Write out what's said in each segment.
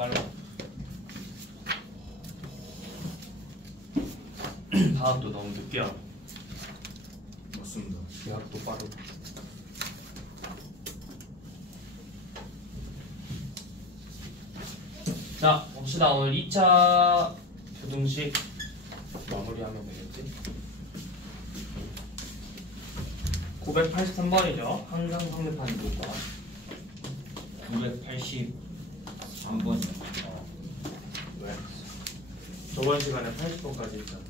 빨라. 다음도 너무 늦게 하고. 맞습니다. 계약도 빠르고. 자, 봅시다. 오늘 2차 부등식 마무리하면 되겠지? 983번이죠. 항상 상대판 이루과. 983번이요. 왜? 저번 시간에 80번까지 했잖아.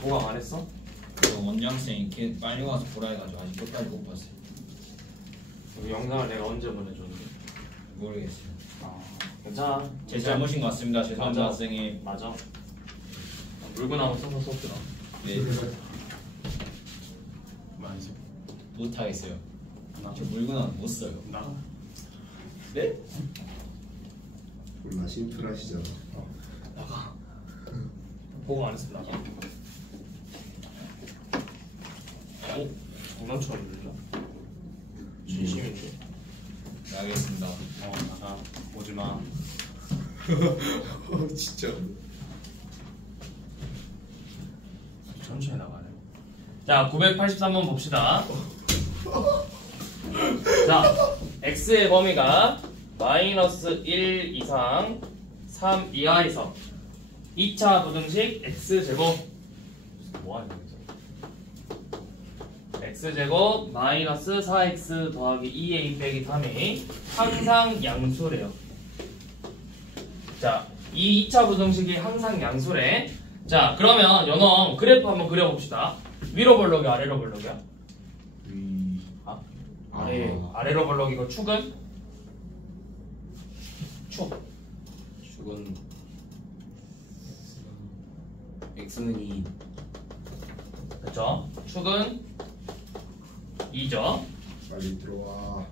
보강 안 했어? 그 원장쌤이 걔 빨리 와서 보라 해가지고 아직 끝까지 못 봤어요. 그 영상을 내가 언제 보내줬는데? 모르겠어요. 괜찮아. 제 잘못인 것 같습니다. 죄송합니다, 맞아. 선생님. 맞아. 물고 나면 써서 썼더라. 네. 많이 못 하겠어요. 저 물고 나면 못 써요. 나가. 네? 몰라 심플하시잖아. 나가. 보강 안 했으면 나가. 오? 장난처럼 들려? 진심인데? 나가겠습니다. 나가. 오지마. 진짜. 천천히 나가네. 자, 983번 봅시다. 자, x의 범위가 마이너스 1 이상 3 이하에서 2차 부등식 x제곱 뭐하는 거지? x제곱 마이너스 4x 더하기 2a 빼기 3이 항상 양수래요. 자, 이 2차 부등식이 항상 양수래. 자, 그러면 연원 그래프 한번 그려봅시다. 위로 볼록이야, 아래로 볼록이야? 아래로 볼록이고 축은? 축은 x는 2. 그쵸? 축은 2죠. 빨리 들어와.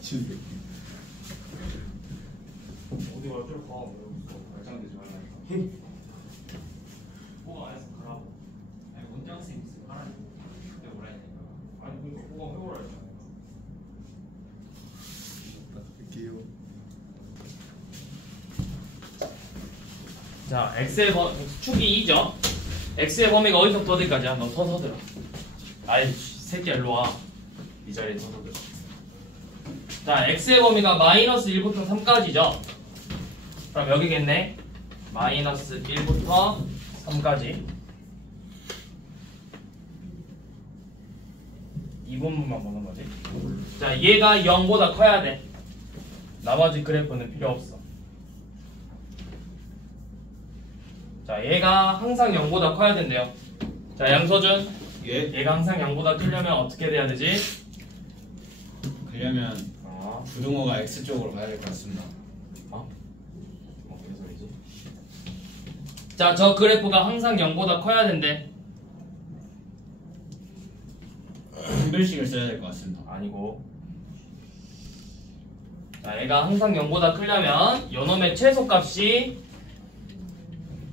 진짜. 어디 어쩔 가? 발장되지 말라니까. 뭐가 안에서 가라고. 아니 원장쌤 있으면 하라니. 그때 오라 했으니까. 아니 그러니까 뭐가 해보라 했잖아. 할게요. 자, x의 축이 2죠. x의 범위가 어디서부터 어디까지야? 너 서서들어. 아이 새끼야 일로 와. 이 자리에 서서들어. 자, x의 범위가 마이너스 1부터 3까지죠. 그럼 여기겠네. 마이너스 1부터 3까지. 이 부분만 보는 거지. 자, 얘가 0보다 커야 돼. 나머지 그래프는 필요 없어. 자, 얘가 항상 0보다 커야 된대요. 자, 양서준. 예? 얘가 항상 0보다 크려면 어떻게 돼야 되지? 그러면 부등호가 x 쪽으로 가야 될 것 같습니다. 무슨 소리지? 자, 저 그래프가 항상 0보다 커야 된대. 분별식을 써야 될 것 같습니다. 아니고. 자, 얘가 항상 0보다 크려면 요놈의 최소값이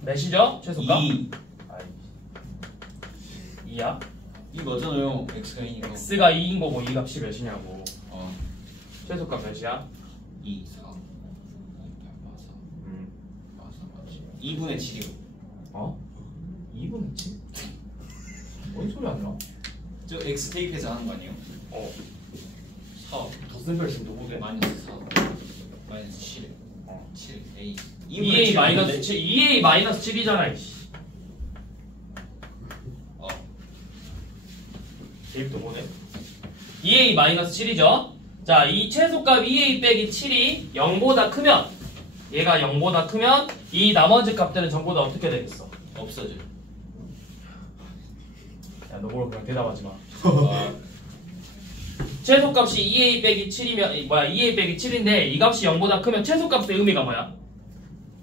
몇이죠? 최소값? 2. 2야? 이 뭐잖아요. x가 2니까. x가 2인 거고 이 값이 몇이냐고. 어. 최소값 몇이야? 2, 4, 5, 8, 4, 4, 4, 2분의 7이요. 어? 2분의 7? 뭔 소리 하냐? 저 x 대입해서 하는 거 아니에요? 4. 더센 뺄수 누구게? 마이너스 4. 마이너스 7. 7. A. 2a 마이너스 7. 2a 마이너스 7이잖아. 대입도 뭐네? 2a 마이너스 7이죠? 자, 이 최소값 2a 빼기 7이 0보다 크면 얘가 0보다 크면 이 나머지 값들은 전부 다 어떻게 되겠어? 없어져. 야, 너 뭐라 그냥 대답하지 마. 아, 최소값이 2a 빼기 7이면 2a 빼기 7인데 이 값이 0보다 크면 최소값의 의미가 뭐야?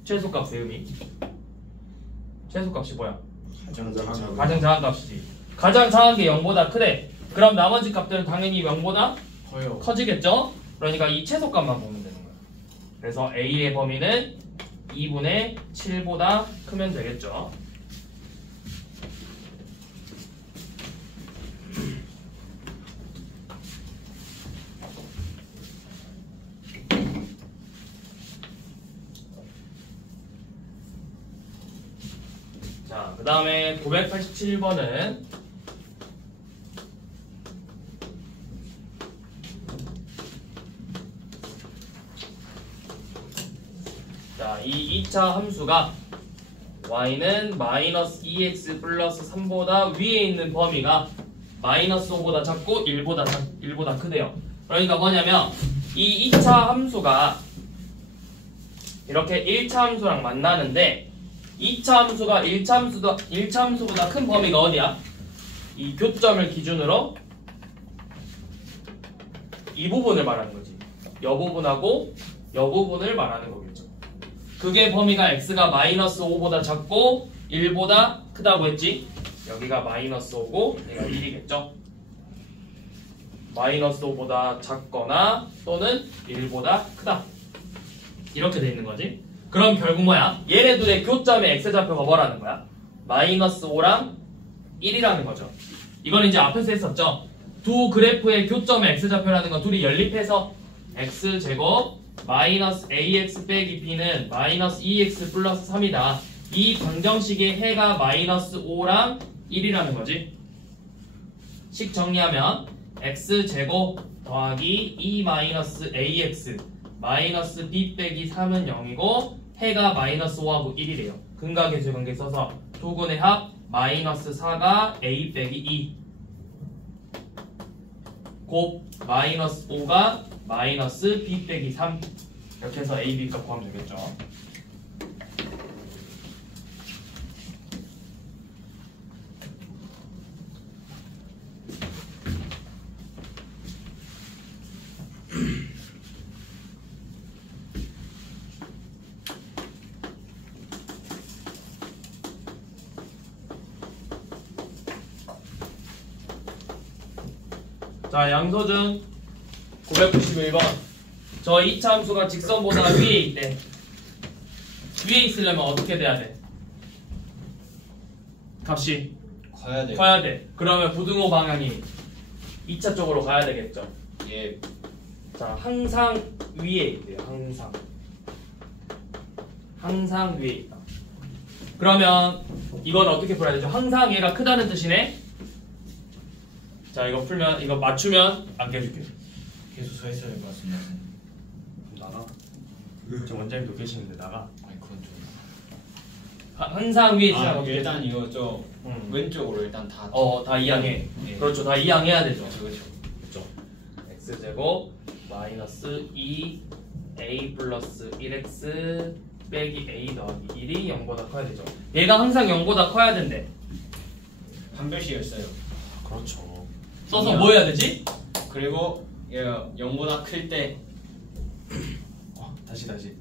최소값의 의미. 최소값이 뭐야? 가장 작은. 가장 작은 값이지. 가장 작은 게 0보다 크대. 그럼 나머지 값들은 당연히 0보다 커요. 커지겠죠? 그러니까 이 최소값만 보면 되는 거야. 그래서 A의 범위는 2분의 7보다 크면 되겠죠. 자, 그 다음에 987번은 자, 이 2차 함수가 y는 마이너스 2x 플러스 3보다 위에 있는 범위가 마이너스 5보다 작고 1보다 크대요. 그러니까 뭐냐면 이 2차 함수가 이렇게 1차 함수랑 만나는데 2차 함수가 1차 함수보다 큰 범위가 어디야? 이 교점을 기준으로 이 부분을 말하는 거지. 여 부분하고 여 부분을 말하는 거겠죠. 그게 범위가 x가 마이너스 5보다 작고 1보다 크다고 했지. 여기가 마이너스 5고 얘가 1이겠죠. 마이너스 5보다 작거나 또는 1보다 크다. 이렇게 돼 있는 거지. 그럼 결국 뭐야? 얘네들의 교점의 x좌표가 뭐라는 거야? 마이너스 5랑 1이라는 거죠. 이건 이제 앞에서 했었죠. 두 그래프의 교점의 x좌표라는 건 둘이 연립해서 x제곱 마이너스 ax 빼기 b는 마이너스 2x 플러스 3이다. 이 방정식의 해가 마이너스 5랑 1이라는 거지. 식 정리하면 x제곱 더하기 2 마이너스 ax 마이너스 b 빼기 3은 0이고 해가 마이너스 5하고 1이래요. 근각의 관계 써서 두근의 합 마이너스 4가 a 빼기 2 곱 마이너스 5가 마이너스 b 빼기 3 이렇게 해서 a, b 값 구하면 되겠죠. 자, 양서준 991번. 저 2차 함수가 직선보다 위에 있대. 위에 있으려면 어떻게 돼야 돼? 값이 커야 돼요. 커야 돼. 그러면 부등호 방향이 2차 쪽으로 가야 되겠죠. 예. 자, 항상 위에 있대요. 항상 위에 있다. 그러면 이건 어떻게 풀어야 되죠? 항상 얘가 크다는 뜻이네. 자, 이거 풀면, 이거 맞추면 안 깨줄게. 계속 서 있어야 될 것 같습니다. 나가. 저 원장님도 계시는데 나가. 아니 그건 좀. 항상 위에 있으라고. 일단 이거 저 음. 왼쪽으로 일단 다. 다 이항해. 예. 그렇죠. 다 이항해야 되죠. 그렇죠. 그렇죠. x제곱 마이너스 2a 플러스 1x 빼기 a 더하기 1이 0보다 커야 되죠. 얘가 항상 0보다 커야 된대. 판별식이었어요. 그렇죠. 써서 뭐 해야 되지? 그리고 얘가 0보다 클 때 다시.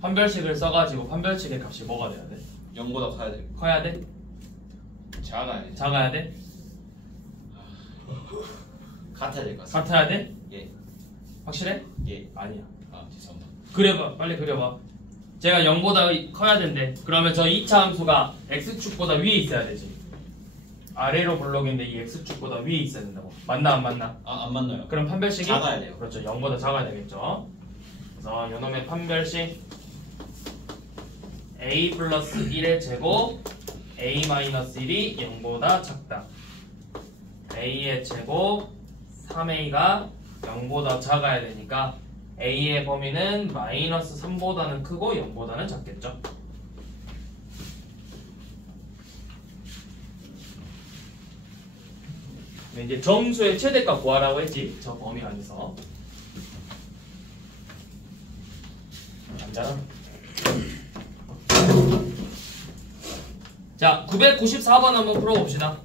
판별식을 써가지고 판별식의 값이 뭐가 돼야 돼? 0보다 커야 돼요. 커야 돼? 작아야 돼. 작아야 돼? 같아야 될 것 같습니다. 같아야 돼? 예. 확실해? 예. 아니야. 아 죄송합니다. 그려봐. 빨리 그려봐. 제가 0보다 커야 된대. 그러면 저 2차 함수가 x축보다 위에 있어야 되지. 아래로 블록인데 이 x축보다 위에 있어야 된다고. 맞나 안 맞나? 안 맞나요? 그럼 판별식이? 작아야 돼요. 그렇죠. 0보다 작아야 되겠죠. 그래서 요놈의 판별식 a 플러스 1의 제곱 a 마이너스 1이 0보다 작다. a의 제곱 3a가 0보다 작아야 되니까 a의 범위는 마이너스 3보다는 크고 0보다는 작겠죠. 이제 점수의 최대값 구하라고 했지. 저 범위 안에서. 앉아라. 자, 994번 한번 풀어봅시다.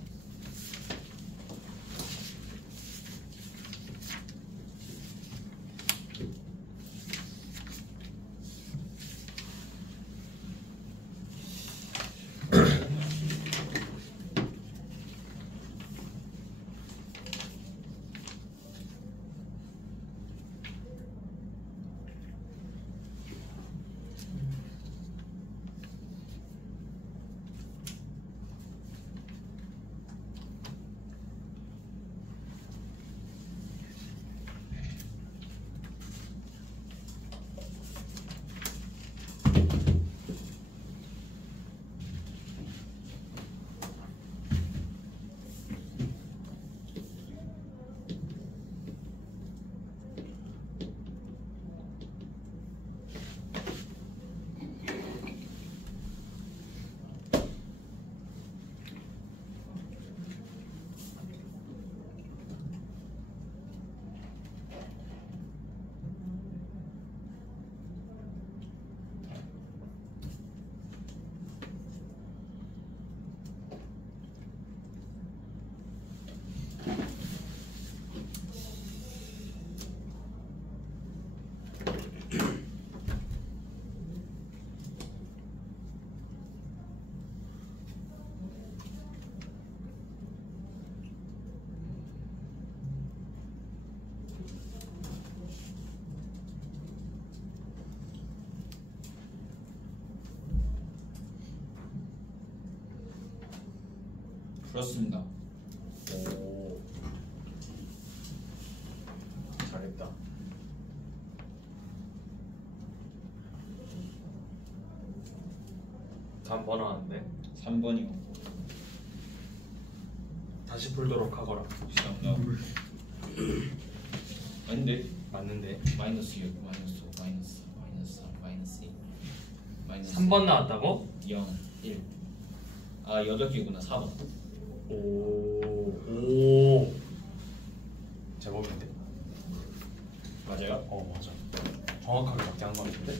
그렇습니다. 오. 잘했다. 다음 번 하는데 3번이요. 다시 풀도록 하거라. 시작요. 아닌데? 맞는데 마이너스 6, 마이너스 5, 마이너스 4, 마이너스 3, 마이너스 2, 마이너스 3번 나왔다고? 0, 1. 아 8개구나. 4번. 오. 제법인데? 맞아요? 맞아. 정확하게 맞게 한 거 같은데?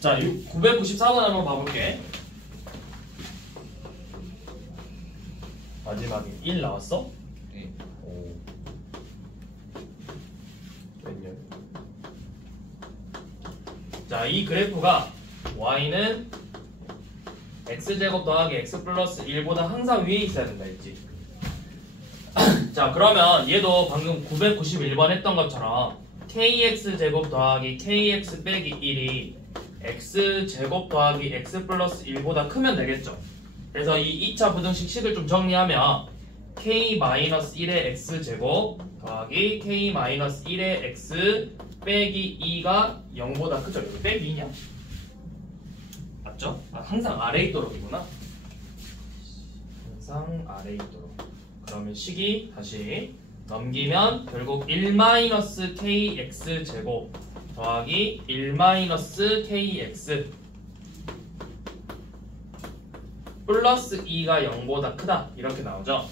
자, 994번 한번 봐볼게. 마지막에 1 나왔어? 네. 오. 웬열? 자, 이 그래프가 y는 x제곱 더하기 x 플러스 1보다 항상 위에 있어야 된다 했지. 자, 그러면 얘도 방금 991번 했던 것처럼 kx제곱 더하기 kx 빼기 1이 x제곱 더하기 x 플러스 1보다 크면 되겠죠. 그래서 이 2차 부등식 식을 좀 정리하면 k-1의 x제곱 더하기 k-1의 x 빼기 2가 0보다 크죠. 여기 빼기 2냐? 맞죠? 항상 아래 있도록이구나. 항상 아래 있도록. 그러면 식이 다시 넘기면 결국 1-kx 제곱 더하기 1-kx 플러스 2가 0보다 크다 이렇게 나오죠.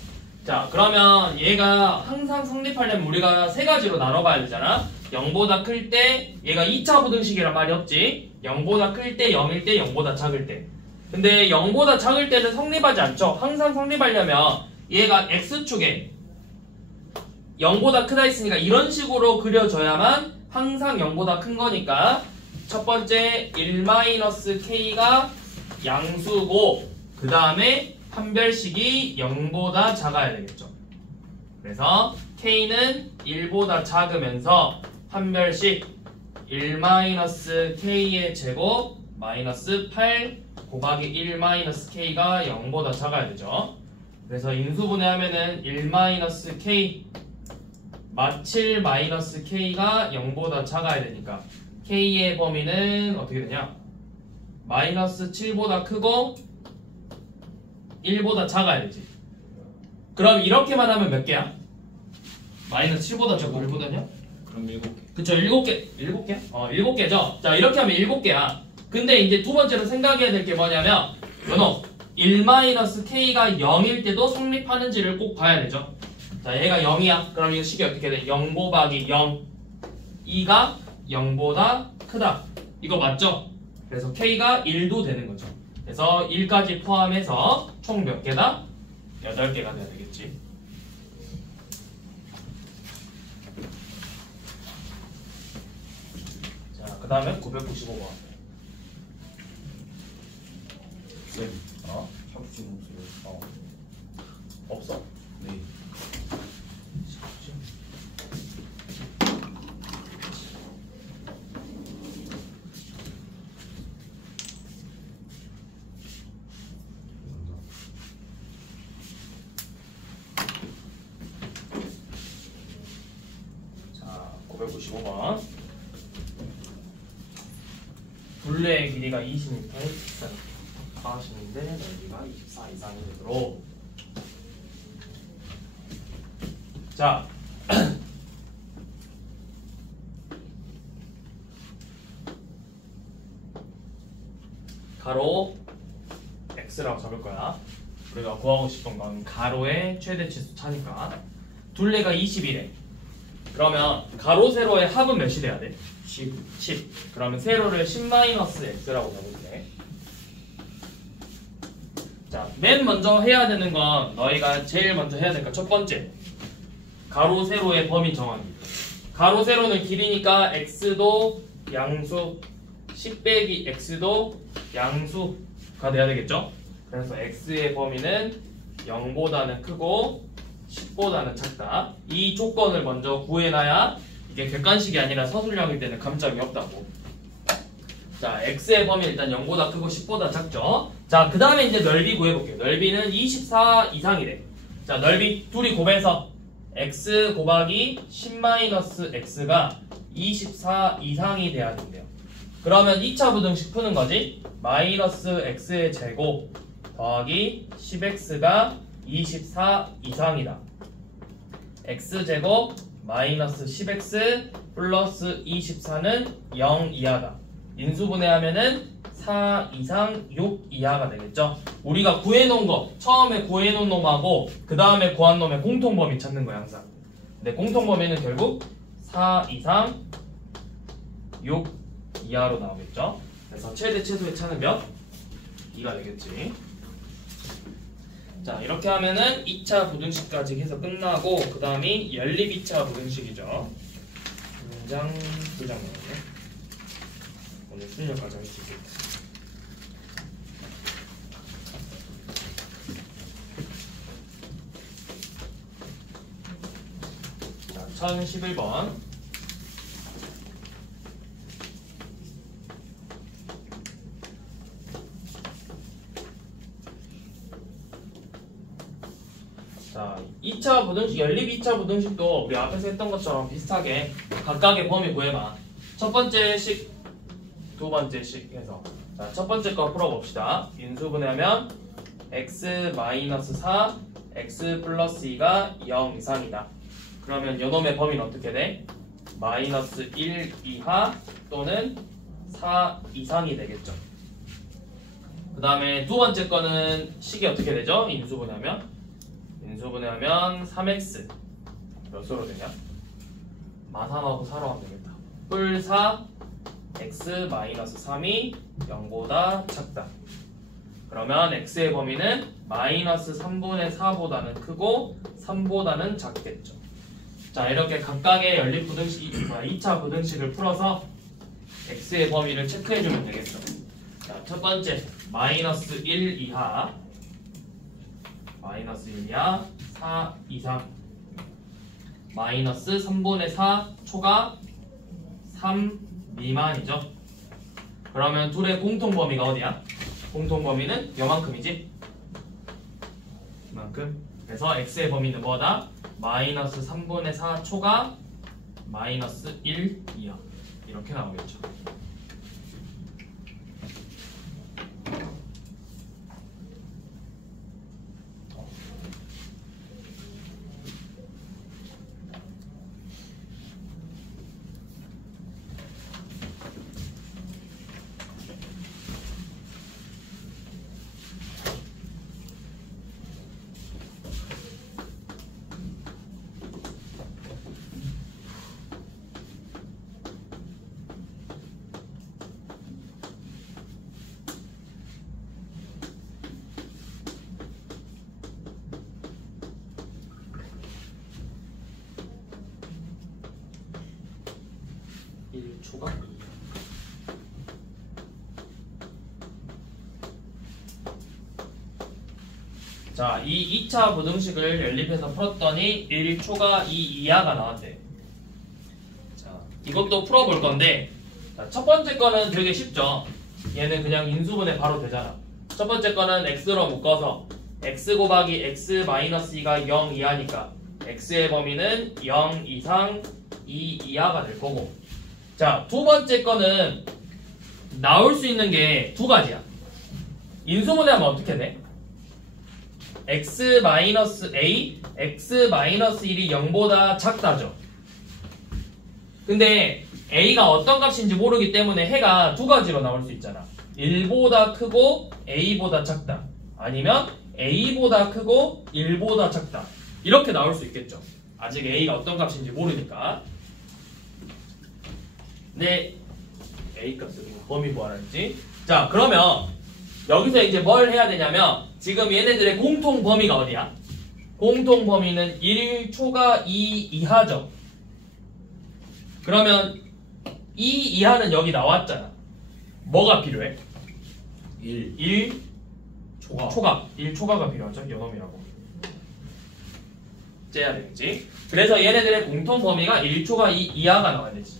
자, 그러면 얘가 항상 성립하려면 우리가 세 가지로 나눠봐야 되잖아. 0보다 클 때 얘가 2차 부등식이란 말이 없지. 0보다 클 때, 0일 때, 0보다 작을 때. 근데 0보다 작을 때는 성립하지 않죠. 항상 성립하려면 얘가 x축에 0보다 크다 했으니까 이런 식으로 그려줘야만 항상 0보다 큰 거니까 첫 번째 1-k가 양수고 그 다음에 판별식이 0보다 작아야 되겠죠. 그래서 k는 1보다 작으면서 판별식 1-k의 제곱 마이너스 8 곱하기 1-k가 0보다 작아야 되죠. 그래서 인수분해하면은 1-k 마7-k가 0보다 작아야 되니까 k의 범위는 어떻게 되냐? 마이너스 7보다 크고 1보다 작아야 되지. 그럼 이렇게만 하면 몇 개야? 마이너스 7보다 작고 1보다냐? 그럼 7개. 그쵸, 7개. 7개? 7개죠? 자, 이렇게 하면 7개야. 근데 이제 두 번째로 생각해야 될 게 뭐냐면, 요놈, 1-k가 0일 때도 성립하는지를 꼭 봐야 되죠. 자, 얘가 0이야. 그럼 이 식이 어떻게 돼? 0 곱하기 0. 2가 0보다 크다. 이거 맞죠? 그래서 k가 1도 되는 거죠. 그래서 1까지 포함해서 총 몇 개다? 8개가 돼야 되겠지. 자, 그 다음에 995번. 쌤 합중 없어요. 없어? 네. 자, 995번. 둘레의 길이가 20m, 40인데 넓이가 24 이상이 되도록. 자, 가로 x라고 적을 거야. 우리가 구하고 싶은 건 가로의 최대 치수 차니까. 둘레가 20이래. 그러면 가로 세로의 합은 몇이 돼야 돼? 10. 그러면 세로를 10-x라고 적을게. 자, 맨 먼저 해야 되는 건 너희가 제일 먼저 해야 될 거 첫 번째. 가로 세로의 범위 정하기. 가로 세로는 길이니까 x도 양수, 10 빼기 x도 양수가 돼야 되겠죠? 그래서 x의 범위는 0보다는 크고 10보다는 작다. 이 조건을 먼저 구해놔야 이게 객관식이 아니라 서술형일 때는 감점이 없다고. 자, x의 범위 일단 0보다 크고 10보다 작죠? 자, 그 다음에 이제 넓이 구해볼게요. 넓이는 24 이상이래. 자, 넓이 둘이 곱해서 x 곱하기 10-x가 24 이상이 돼야 된대요. 그러면 2차 부등식 푸는 거지. 마이너스 x의 제곱 더하기 10x가 24 이상이다. x제곱 마이너스 10x 플러스 24는 0 이하다. 인수분해하면은 4 이상 6 이하가 되겠죠. 우리가 구해놓은 거, 처음에 구해놓은 놈하고 그 다음에 구한 놈의 공통범위 찾는 거야 항상. 근데 공통범위는 결국 4 이상 6 이하로 나오겠죠. 그래서 최대 최소의 차는 몇? 2가 되겠지. 자, 이렇게 하면은 2차 부등식까지 해서 끝나고 그 다음이 연립 2차 부등식이죠. 문장 2장 나오네. 오늘 출력까지 할 수 있겠다. 자, 1011번. 자, 2차 부등식, 연립 2차 부등식도 우리 앞에서 했던 것처럼 비슷하게 각각의 범위 구해봐. 첫 번째 식, 두 번째 식 해서. 자, 첫 번째 거 풀어봅시다. 인수분해하면 x-4, x 플러스 2가 0 이상이다. 그러면 요놈의 범위는 어떻게 돼? 마이너스 1 이하 또는 4 이상이 되겠죠. 그 다음에 두 번째 거는 식이 어떻게 되죠? 인수분해하면 3x 몇 수로 되냐? 마3하고 4로 하면 되겠다. 뿔 4 x 마이너스 3이 0보다 작다. 그러면 x의 범위는 마이너스 3분의 4보다는 크고 3보다는 작겠죠. 자, 이렇게 각각의 연립 부등식, 2차 부등식을 풀어서 x의 범위를 체크해주면 되겠죠. 자, 첫 번째 마이너스 1 이하, 마이너스 1 이하 4 이상, 마이너스 3분의 4 초과 3 미만이죠. 그러면 둘의 공통범위가 어디야? 공통범위는 요만큼이지? 이만큼. 그래서 x의 범위는 뭐다? 마이너스 3분의 4 초과 마이너스 1 이하. 이렇게 나오겠죠. 초과 2. 자, 이 2차 부등식을 연립해서 풀었더니 1초가 2 이하가 나왔대. 자, 이것도 풀어볼 건데, 자, 첫 번째 거는 되게 쉽죠. 얘는 그냥 인수분해 바로 되잖아. 첫 번째 거는 x로 묶어서 x 곱하기 x 마이너스 2가 0 이하니까 x의 범위는 0 이상 2 이하가 될 거고, 자, 두 번째 거는 나올 수 있는 게 두 가지야. 인수분해하면 어떻게 돼? x-a, x-1이 0보다 작다죠. 근데 a가 어떤 값인지 모르기 때문에 해가 두 가지로 나올 수 있잖아. 1보다 크고 a보다 작다. 아니면 a보다 크고 1보다 작다. 이렇게 나올 수 있겠죠. 아직 a가 어떤 값인지 모르니까. 네, A 값을 범위 구하라는지. 자, 그러면 여기서 이제 뭘 해야 되냐면 지금 얘네들의 공통 범위가 어디야? 공통 범위는 1초가 2 이하죠. 그러면 2 이하는 여기 나왔잖아. 뭐가 필요해? 1 초과. 1 초과가 필요하죠. 요놈이라고. 째야 되겠지. 그래서 얘네들의 공통 범위가 1초가 2 이하가 나와야 되지.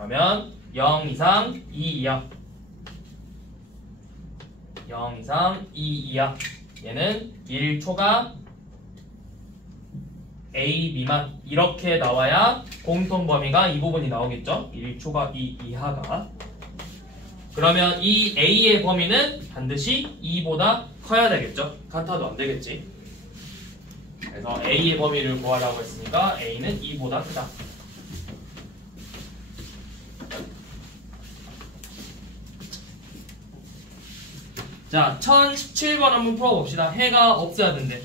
그러면 0 이상 2 이하, 0 이상 2 이하. 얘는 1초가 a 미만 이렇게 나와야 공통 범위가 이 부분이 나오겠죠. 1초가 2 이하가. 그러면 이 a의 범위는 반드시 2보다 커야 되겠죠. 같아도 안 되겠지. 그래서 a의 범위를 구하라고 했으니까 a는 2보다 크다. 자, 1017번 한번 풀어봅시다. 해가 없어야 된대.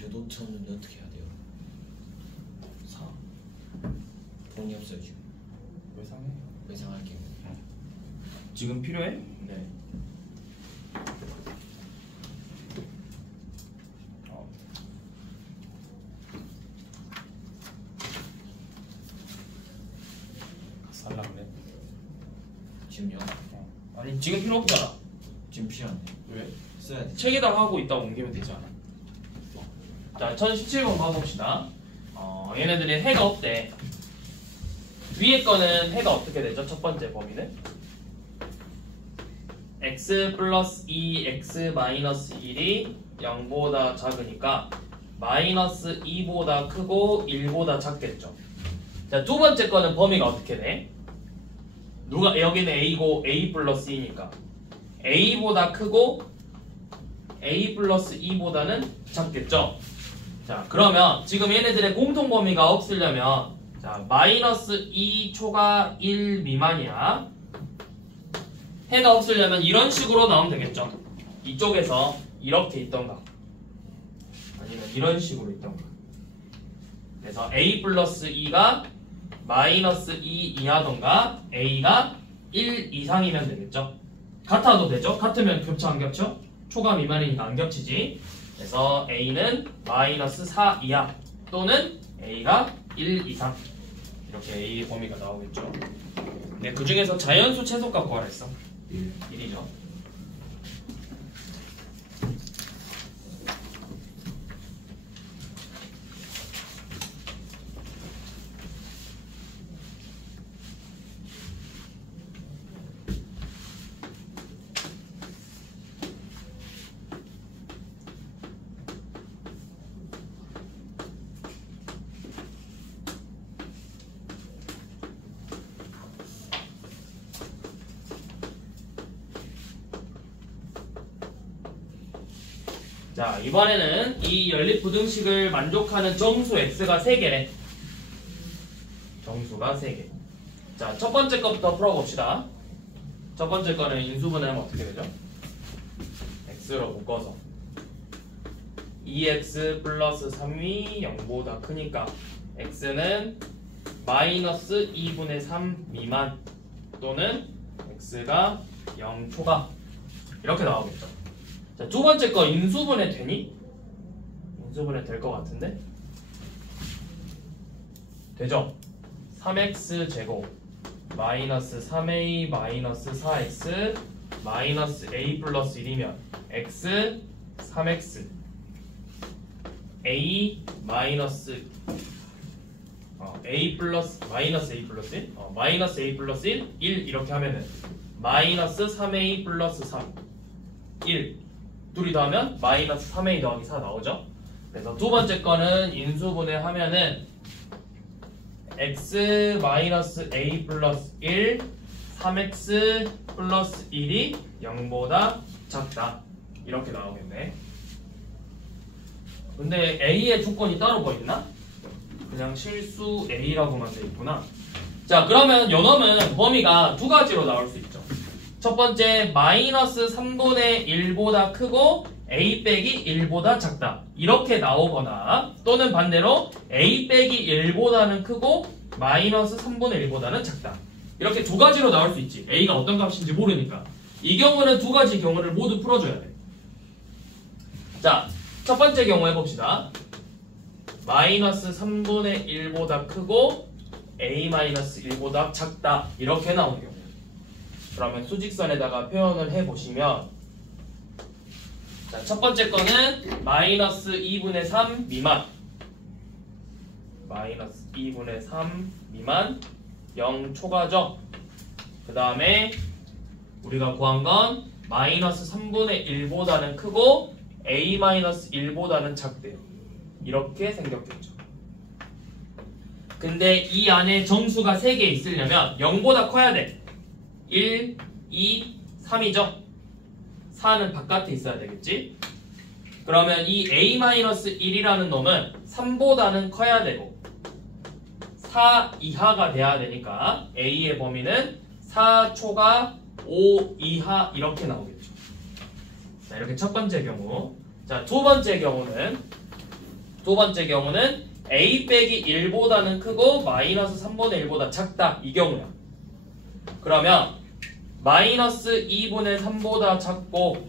교도 찾는데 어떻게 해야 돼요? 4 돈이 없어요 지금. 외상해. 외상할게요. 지금 필요해? 네. 살라 그래. 지금요? 아니 지금 필요 없잖아. 지금 필요한데. 왜? 써야 돼. 책에다가 하고 있다가 옮기면 되잖아. 자, 1017번 봐봅시다. 얘네들이 해가 없대. 위에 거는 해가 어떻게 되죠? 첫 번째 범위는 x 플러스 2, x 마이너스 1이 0보다 작으니까 마이너스 2보다 크고 1보다 작겠죠. 자, 두 번째 거는 범위가 어떻게 돼? 누가 여기는 a고 a 플러스 2니까 a보다 크고 a 플러스 2보다는 작겠죠. 자, 그러면 지금 얘네들의 공통 범위가 없으려면 자, 마이너스 2초가 1 미만이야. 해가 없으려면 이런 식으로 나오면 되겠죠. 이쪽에서 이렇게 있던가 아니면 이런 식으로 있던가. 그래서 a 플러스 2가 마이너스 2 이하던가 a가 1 이상이면 되겠죠. 같아도 되죠. 같으면 겹쳐 안 겹쳐? 초가 미만이니까 안 겹치지. 그래서 a는 마이너스 4 이하 또는 a가 1 이상 이렇게 a의 범위가 나오겠죠. 네, 그 중에서 자연수 최소값 구하라 했어. 1이죠. 자, 이번에는 이 연립부등식을 만족하는 정수 x가 3개래. 정수가 3개. 자, 첫 번째 거부터 풀어봅시다. 첫 번째 거는 인수분해하면 어떻게 되죠? x로 묶어서 2x 플러스 3이 0보다 크니까 x는 마이너스 2분의 3 미만 또는 x가 0 초과 이렇게 나오겠죠. 자, 두 번째 거 인수분해 되니? 인수분해 될 것 같은데? 되죠? 3x 제곱 마이너스 3a 마이너스 4x 마이너스 a 플러스 1이면 x 3x a 마이너스 a 플러스 마이너스 a 플러스 1 마이너스 a 플러스 1 이렇게 하면은 마이너스 3a 플러스 3 1 둘이 더하면 마이너스 3a 더하기 4 나오죠. 그래서 두 번째 거는 인수분해 하면은 x 마이너스 a 플러스 1 3x 플러스 1이 0보다 작다 이렇게 나오겠네. 근데 a의 조건이 따로 뭐 있나? 그냥 실수 a라고만 돼 있구나. 자, 그러면 요놈은 범위가 두 가지로 나올 수 있죠. 첫 번째 마이너스 3분의 1보다 크고 a 빼기 1보다 작다 이렇게 나오거나 또는 반대로 a 빼기 1보다는 크고 마이너스 3분의 1보다는 작다 이렇게 두 가지로 나올 수 있지. a가 어떤 값인지 모르니까. 이 경우는 두 가지 경우를 모두 풀어줘야 돼. 자, 첫 번째 경우 해봅시다. 마이너스 3분의 1보다 크고 a 마이너스 1보다 작다 이렇게 나오는 경우. 그러면 수직선에다가 표현을 해보시면 자, 첫 번째 거는 마이너스 2분의 3 미만 마이너스 2분의 3 미만 0 초과죠. 그 다음에 우리가 구한 건 마이너스 3분의 1보다는 크고 a 마이너스 1보다는 작대요. 이렇게 생겼겠죠. 근데 이 안에 정수가 3개 있으려면 0보다 커야 돼. 1, 2, 3이죠. 4는 바깥에 있어야 되겠지. 그러면 이 a-1이라는 놈은 3보다는 커야 되고 4 이하가 돼야 되니까 a의 범위는 4 초과 5 이하 이렇게 나오겠죠. 자, 이렇게 첫 번째 경우. 자, 두 번째 경우는 a 빼기 1보다는 크고 마이너스 3분의 1보다 작다 이 경우야. 그러면 마이너스 2분의 3보다 작고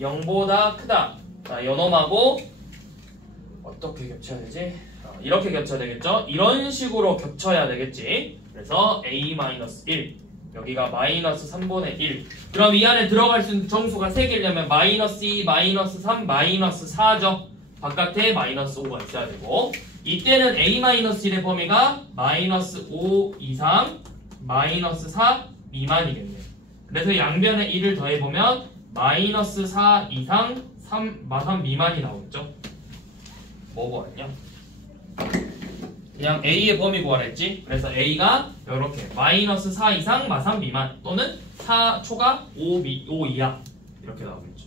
0보다 크다. 자, 요놈하고 어떻게 겹쳐야 되지? 이렇게 겹쳐야 되겠죠? 이런 식으로 겹쳐야 되겠지. 그래서 a-1 여기가 마이너스 3분의 1. 그럼 이 안에 들어갈 수 있는 정수가 3개려면 마이너스 2, 마이너스 3, 마이너스 4죠. 바깥에 마이너스 5가 있어야 되고 이때는 a-1의 범위가 마이너스 5 이상 마이너스 4 미만이겠네요. 그래서 양변에 1을 더해보면 마이너스 4 이상 3 미만이 나오겠죠. 뭐 구하냐? 그냥 a의 범위 구하랬지. 그래서 a가 이렇게 마이너스 4 이상 마3 미만 또는 4 초과 5 이하 이렇게 나오겠죠.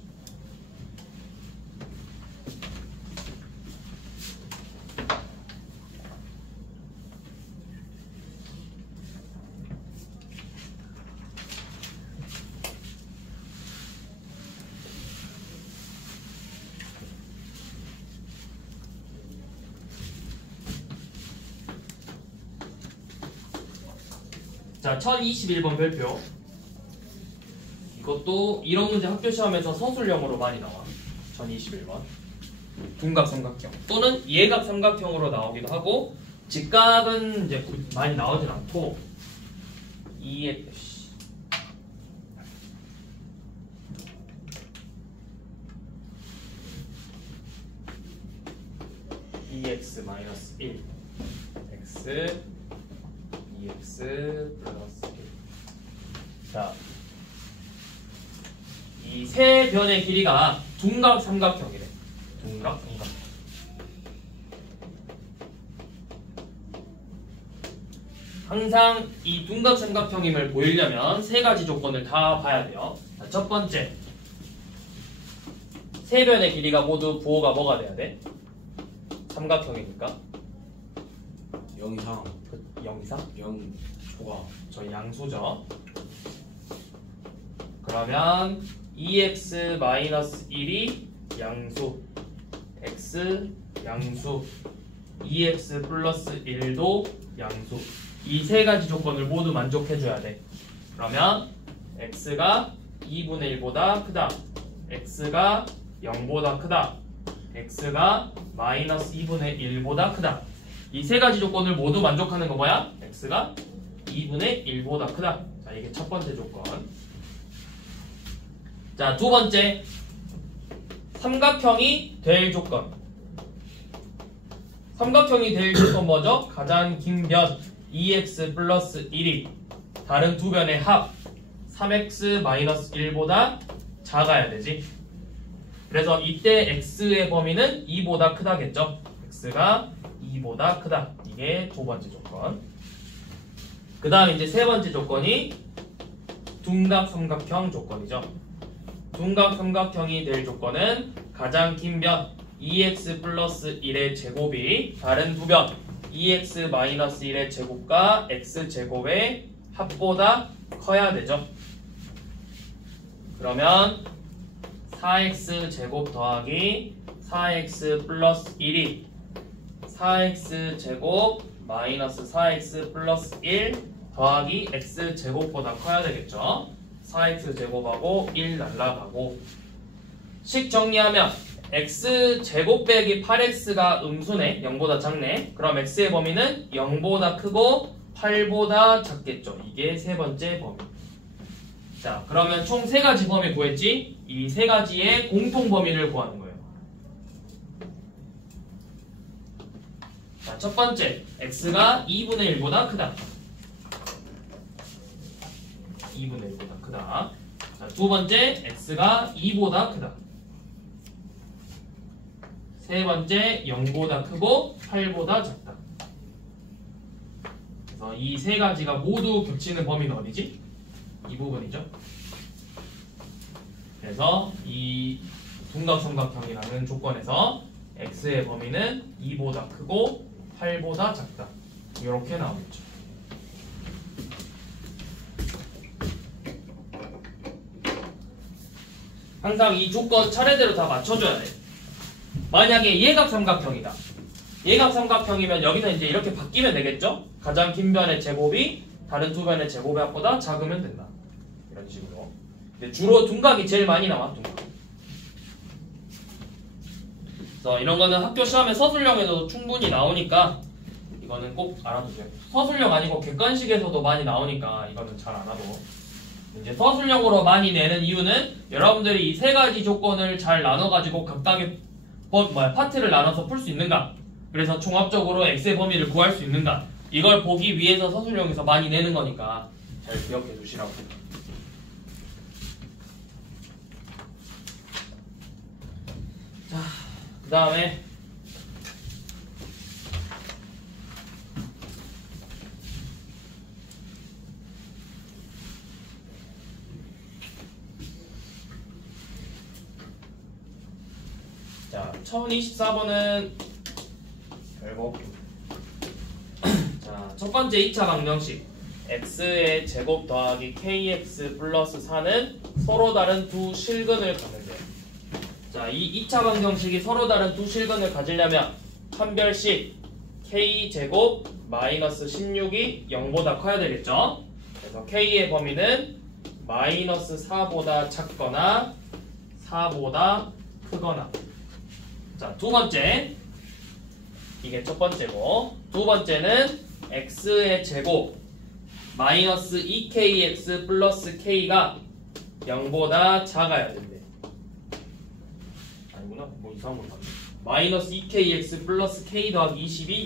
자, 1021번 별표. 이것도 이런 문제 학교 시험에서 서술형으로 많이 나와. 1021번. 둔각 삼각형 또는 예각 삼각형으로 나오기도 하고 직각은 이제 많이 나오진 않고 EX 마이너스 1 X 2x 플러스 1. 자, 이 세 변의 길이가 둔각 삼각형이래. 둔각 삼각형. 항상 이 둔각 삼각형임을 보이려면 세 가지 조건을 다 봐야 돼요. 자, 첫 번째, 세 변의 길이가 모두 부호가 뭐가 돼야 돼? 삼각형이니까 0 이상 0 이상? 0 초과 저 양수죠. 그러면 2x-1이 양수, x 양수, 2x 플러스 1도 양수. 이 세 가지 조건을 모두 만족해줘야 돼. 그러면 x가 2분의 1보다 크다, x가 0보다 크다, x가 마이너스 2분의 1보다 크다. 이 세 가지 조건을 모두 만족하는 거 뭐야? x가 2분의 1보다 크다. 자, 이게 첫 번째 조건. 자, 두 번째. 삼각형이 될 조건. 삼각형이 될 조건 뭐죠? 가장 긴 변 2x 플러스 1이 다른 두 변의 합 3x 마이너스 1보다 작아야 되지. 그래서 이때 x의 범위는 2보다 크다겠죠. x가 2보다 크다. 이게 두 번째 조건. 그 다음 이제 세 번째 조건이 둔각삼각형 조건이죠. 둔각삼각형이 될 조건은 가장 긴 변 2x 플러스 1의 제곱이 다른 두 변 2x 마이너스 1의 제곱과 x제곱의 합보다 커야 되죠. 그러면 4x 제곱 더하기 4x 플러스 1이 4x 제곱 마이너스 4x 플러스 1 더하기 x 제곱보다 커야 되겠죠. 4x 제곱하고 1 날라가고 식 정리하면 x 제곱 빼기 8x가 음수네. 0보다 작네. 그럼 x의 범위는 0보다 크고 8보다 작겠죠. 이게 세 번째 범위. 자, 그러면 총 세 가지 범위 구했지? 이 세 가지의 공통 범위를 구하는 거예요. 자, 첫 번째, x가 2분의 1보다 크다. 2분의 1보다 크다. 자, 두 번째, x가 2보다 크다. 세 번째, 0보다 크고 8보다 작다. 그래서 이 세 가지가 모두 겹치는 범위는 어디지? 이 부분이죠. 그래서 이 둔각삼각형이라는 조건에서 x의 범위는 2보다 크고 8보다 작다. 이렇게 나오겠죠. 항상 이 조건 차례대로 다 맞춰줘야 돼. 만약에 예각삼각형이다. 예각삼각형이면 여기서 이제 이렇게 바뀌면 되겠죠? 가장 긴 변의 제곱이 다른 두 변의 제곱의 합보다 작으면 된다. 이런 식으로. 근데 주로 둔각이 제일 많이 나와, 둔각. 그래서 이런 거는 학교 시험에 서술형에서도 충분히 나오니까 이거는 꼭 알아두세요. 서술형 아니고 객관식에서도 많이 나오니까 이거는 잘 알아도. 이제 서술형으로 많이 내는 이유는 여러분들이 이 세 가지 조건을 잘 나눠가지고 각각의 파트를 나눠서 풀 수 있는가? 그래서 종합적으로 x의 범위를 구할 수 있는가? 이걸 보기 위해서 서술형에서 많이 내는 거니까 잘 기억해 주시라고. 자, 그 다음에 자, 1024번은 별거. 자, 첫 번째 2차 방정식 x의 제곱 더하기 kx 플러스 4는 서로 다른 두 실근을 가는데, 자, 이 2차 방정식이 서로 다른 두 실근을 가지려면 판별식 k제곱 마이너스 16이 0보다 커야 되겠죠. 그래서 k의 범위는 마이너스 4보다 작거나 4보다 크거나. 자, 두 번째, 이게 첫 번째고, 두 번째는 x의 제곱 마이너스 2kx 플러스 k가 0보다 작아야 된대. 아니구나, 뭐 이상한 거 봤네. 마이너스 2kx 플러스 k 더하기 20이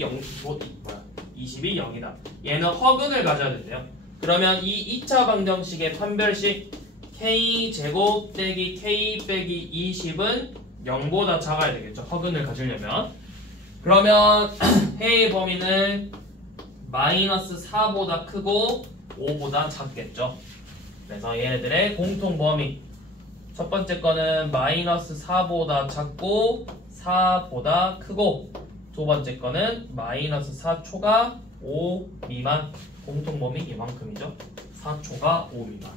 20이 0이다. 얘는 허근을 가져야 된대요. 그러면 이 2차 방정식의 판별식 k제곱 빼기 k 빼기 20은 0보다 작아야 되겠죠. 허근을 가지려면. 그러면 해의 범위는 마이너스 4보다 크고 5보다 작겠죠. 그래서 얘네들의 공통 범위, 첫 번째 거는 마이너스 4보다 작고 4보다 크고, 두 번째 거는 마이너스 4초가 5 미만. 공통 범위 이만큼이죠. 4초가 5 미만.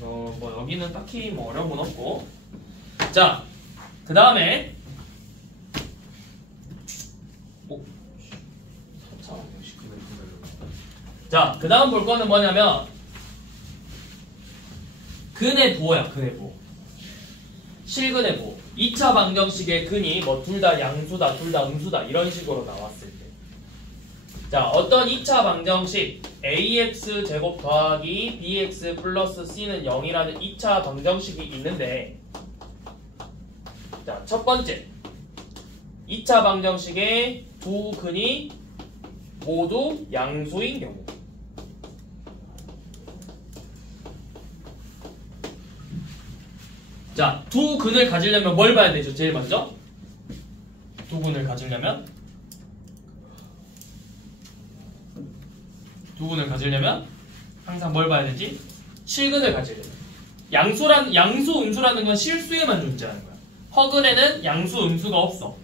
뭐 여기는 딱히 뭐 어려운 건 없고. 자, 그 다음에 자, 그 다음 볼 거는 뭐냐면 근의 부호야. 근의 부호. 실근의 부호. 2차 방정식의 근이 뭐 둘 다 양수다, 둘 다 음수다 이런 식으로 나왔을 때. 자, 어떤 2차 방정식 ax 제곱 더하기 bx 플러스 c는 0이라는 2차 방정식이 있는데, 자, 첫 번째 2차 방정식의 두 근이 모두 양수인 경우. 자, 두 근을 가지려면 뭘 봐야 되죠? 제일 먼저 두 근을 가지려면 항상 뭘 봐야 되지? 실근을 가지려면. 양수 음수라는 건 실수에만 존재하는 거야. 허근에는 양수 음수가 없어.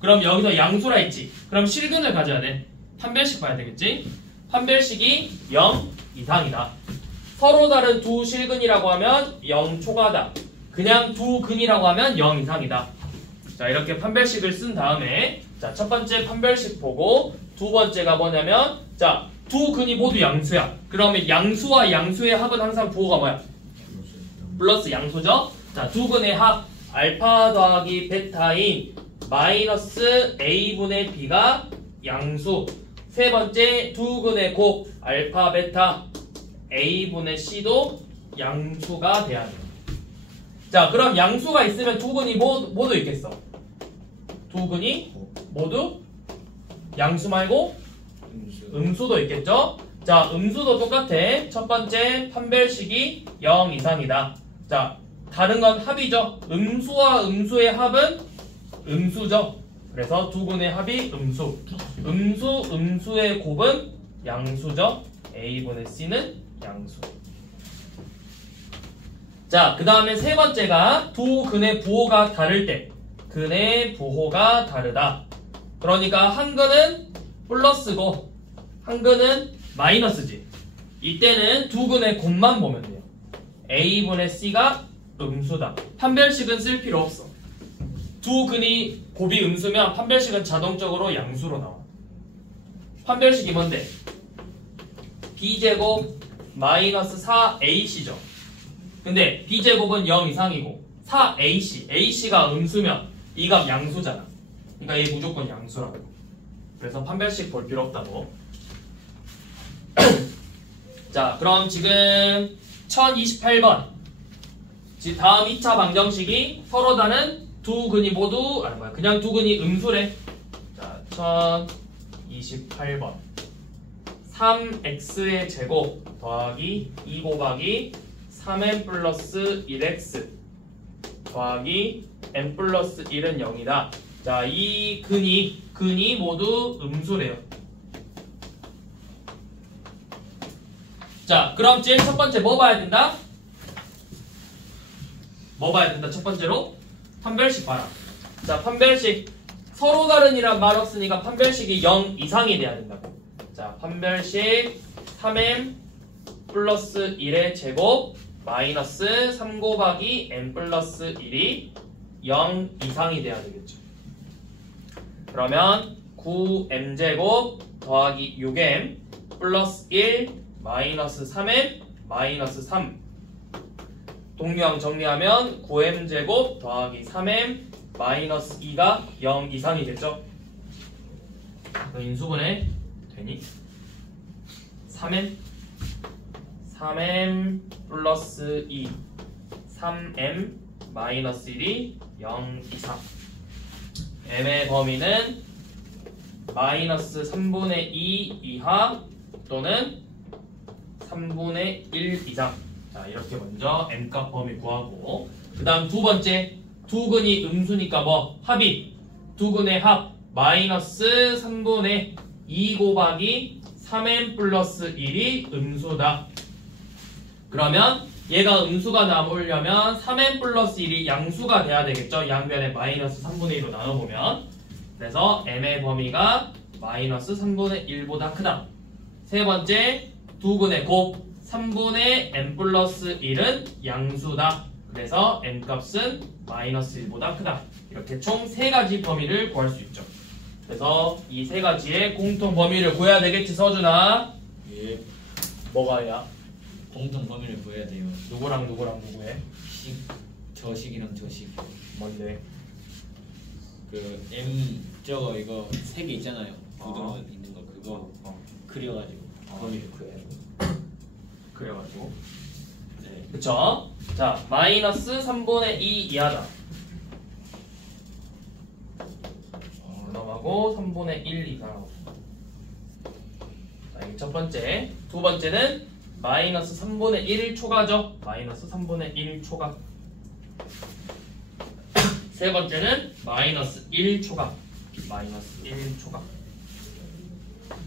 그럼 여기서 양수라 했지. 그럼 실근을 가져야 돼. 판별식 봐야 되겠지? 판별식이 0 이상이다. 서로 다른 두 실근이라고 하면 0 초과다. 그냥 두 근이라고 하면 0 이상이다. 자, 이렇게 판별식을 쓴 다음에, 자, 첫 번째 판별식 보고, 두 번째가 뭐냐면, 자, 두 근이 모두 양수야. 그러면 양수와 양수의 합은 항상 부호가 뭐야? 플러스 양수죠? 자, 두 근의 합, 알파 더하기 베타인 마이너스 a분의 b가 양수. 세 번째, 두 근의 곱, 알파 베타 a분의 c도 양수가 돼야 돼요. 자, 그럼 양수가 있으면 두 근이 모두 있겠어. 두 근이 모두 양수 말고 음수도 있겠죠? 자, 음수도 똑같아. 첫 번째 판별식이 0 이상이다. 자, 다른 건 합이죠. 음수와 음수의 합은 음수죠. 그래서 두 근의 합이 음수. 음수의 곱은 양수죠. a분의 c는 양수. 자, 그 다음에 세 번째가 두 근의 부호가 다를 때. 근의 부호가 다르다. 그러니까 한 근은 플러스고 한 근은 마이너스지. 이때는 두 근의 곱만 보면 돼요. a분의 c가 음수다. 판별식은 쓸 필요 없어. 두 근이 곱이 음수면 판별식은 자동적으로 양수로 나와. 판별식이 뭔데? b제곱 마이너스 4ac죠. 근데 b제곱은 0 이상이고 4ac, ac가 음수면 이 값 양수잖아. 그러니까 얘 무조건 양수라고. 그래서 판별식 볼 필요 없다고. 자, 그럼 지금 1028번 다음 2차 방정식이 서로 다른 두 근이 모두 그냥 두 근이 음수래. 자, 1028번 3x의 제곱 더하기 2 곱하기 3n 플러스 1x 더하기 n 플러스 1은 0이다. 자, 이 근이 모두 음수래요. 자, 그럼 제일 첫 번째 뭐 봐야 된다? 첫 번째로 판별식 봐라. 자, 판별식 서로 다른이란 말 없으니까 판별식이 0 이상이 돼야 된다고. 자, 판별식 3m 플러스 1의 제곱 마이너스 3 곱하기 n 플러스 1이 0 이상이 돼야 되겠죠. 그러면 9m제곱 더하기 6m 플러스 1 마이너스 3m 마이너스 3 동류항 정리하면 9m제곱 더하기 3m 마이너스 2가 0 이상이 되죠. 인수분해 되니? 3m 플러스 2 3m 마이너스 1이 0 이상. m의 범위는 마이너스 3분의 2 이하 또는 3분의 1 이상. 자, 이렇게 먼저 m값 범위 구하고, 그 다음 두 번째 두 근이 음수니까 뭐 합이 두 근의 합 마이너스 3분의 2 곱하기 3n 플러스 1이 음수다. 그러면 얘가 음수가 나오려면 3n 플러스 1이 양수가 돼야 되겠죠. 양변에 마이너스 3분의 1로 나눠보면. 그래서 m의 범위가 마이너스 3분의 1보다 크다. 세 번째, 두 근의 곱 3분의 n 플러스 1은 양수다. 그래서 n값은 마이너스 1보다 크다. 이렇게 총 3가지 범위를 구할 수 있죠. 그래서 이 3가지의 공통 범위를 구해야 되겠지, 서준아? 예. 뭐가야? 공통 범위를 구해야 돼요. 누구랑 누구랑 누구해? 저식이랑 저식이요. 뭔데? 그 M 저거 이거 3개 있잖아요. 고등어 있는 거 그거 그려가지고 거기를 그려요. 그래가지고 네. 그쵸? 자 마이너스 3분의 2 이하다. 넘어가고 3분의 1 이상하고. 자 이게 첫 번째. 두 번째는 마이너스 3분의 1 초과죠. 마이너스 3분의 1 초과. 세 번째는 마이너스 1 초과. 마이너스 1 초과.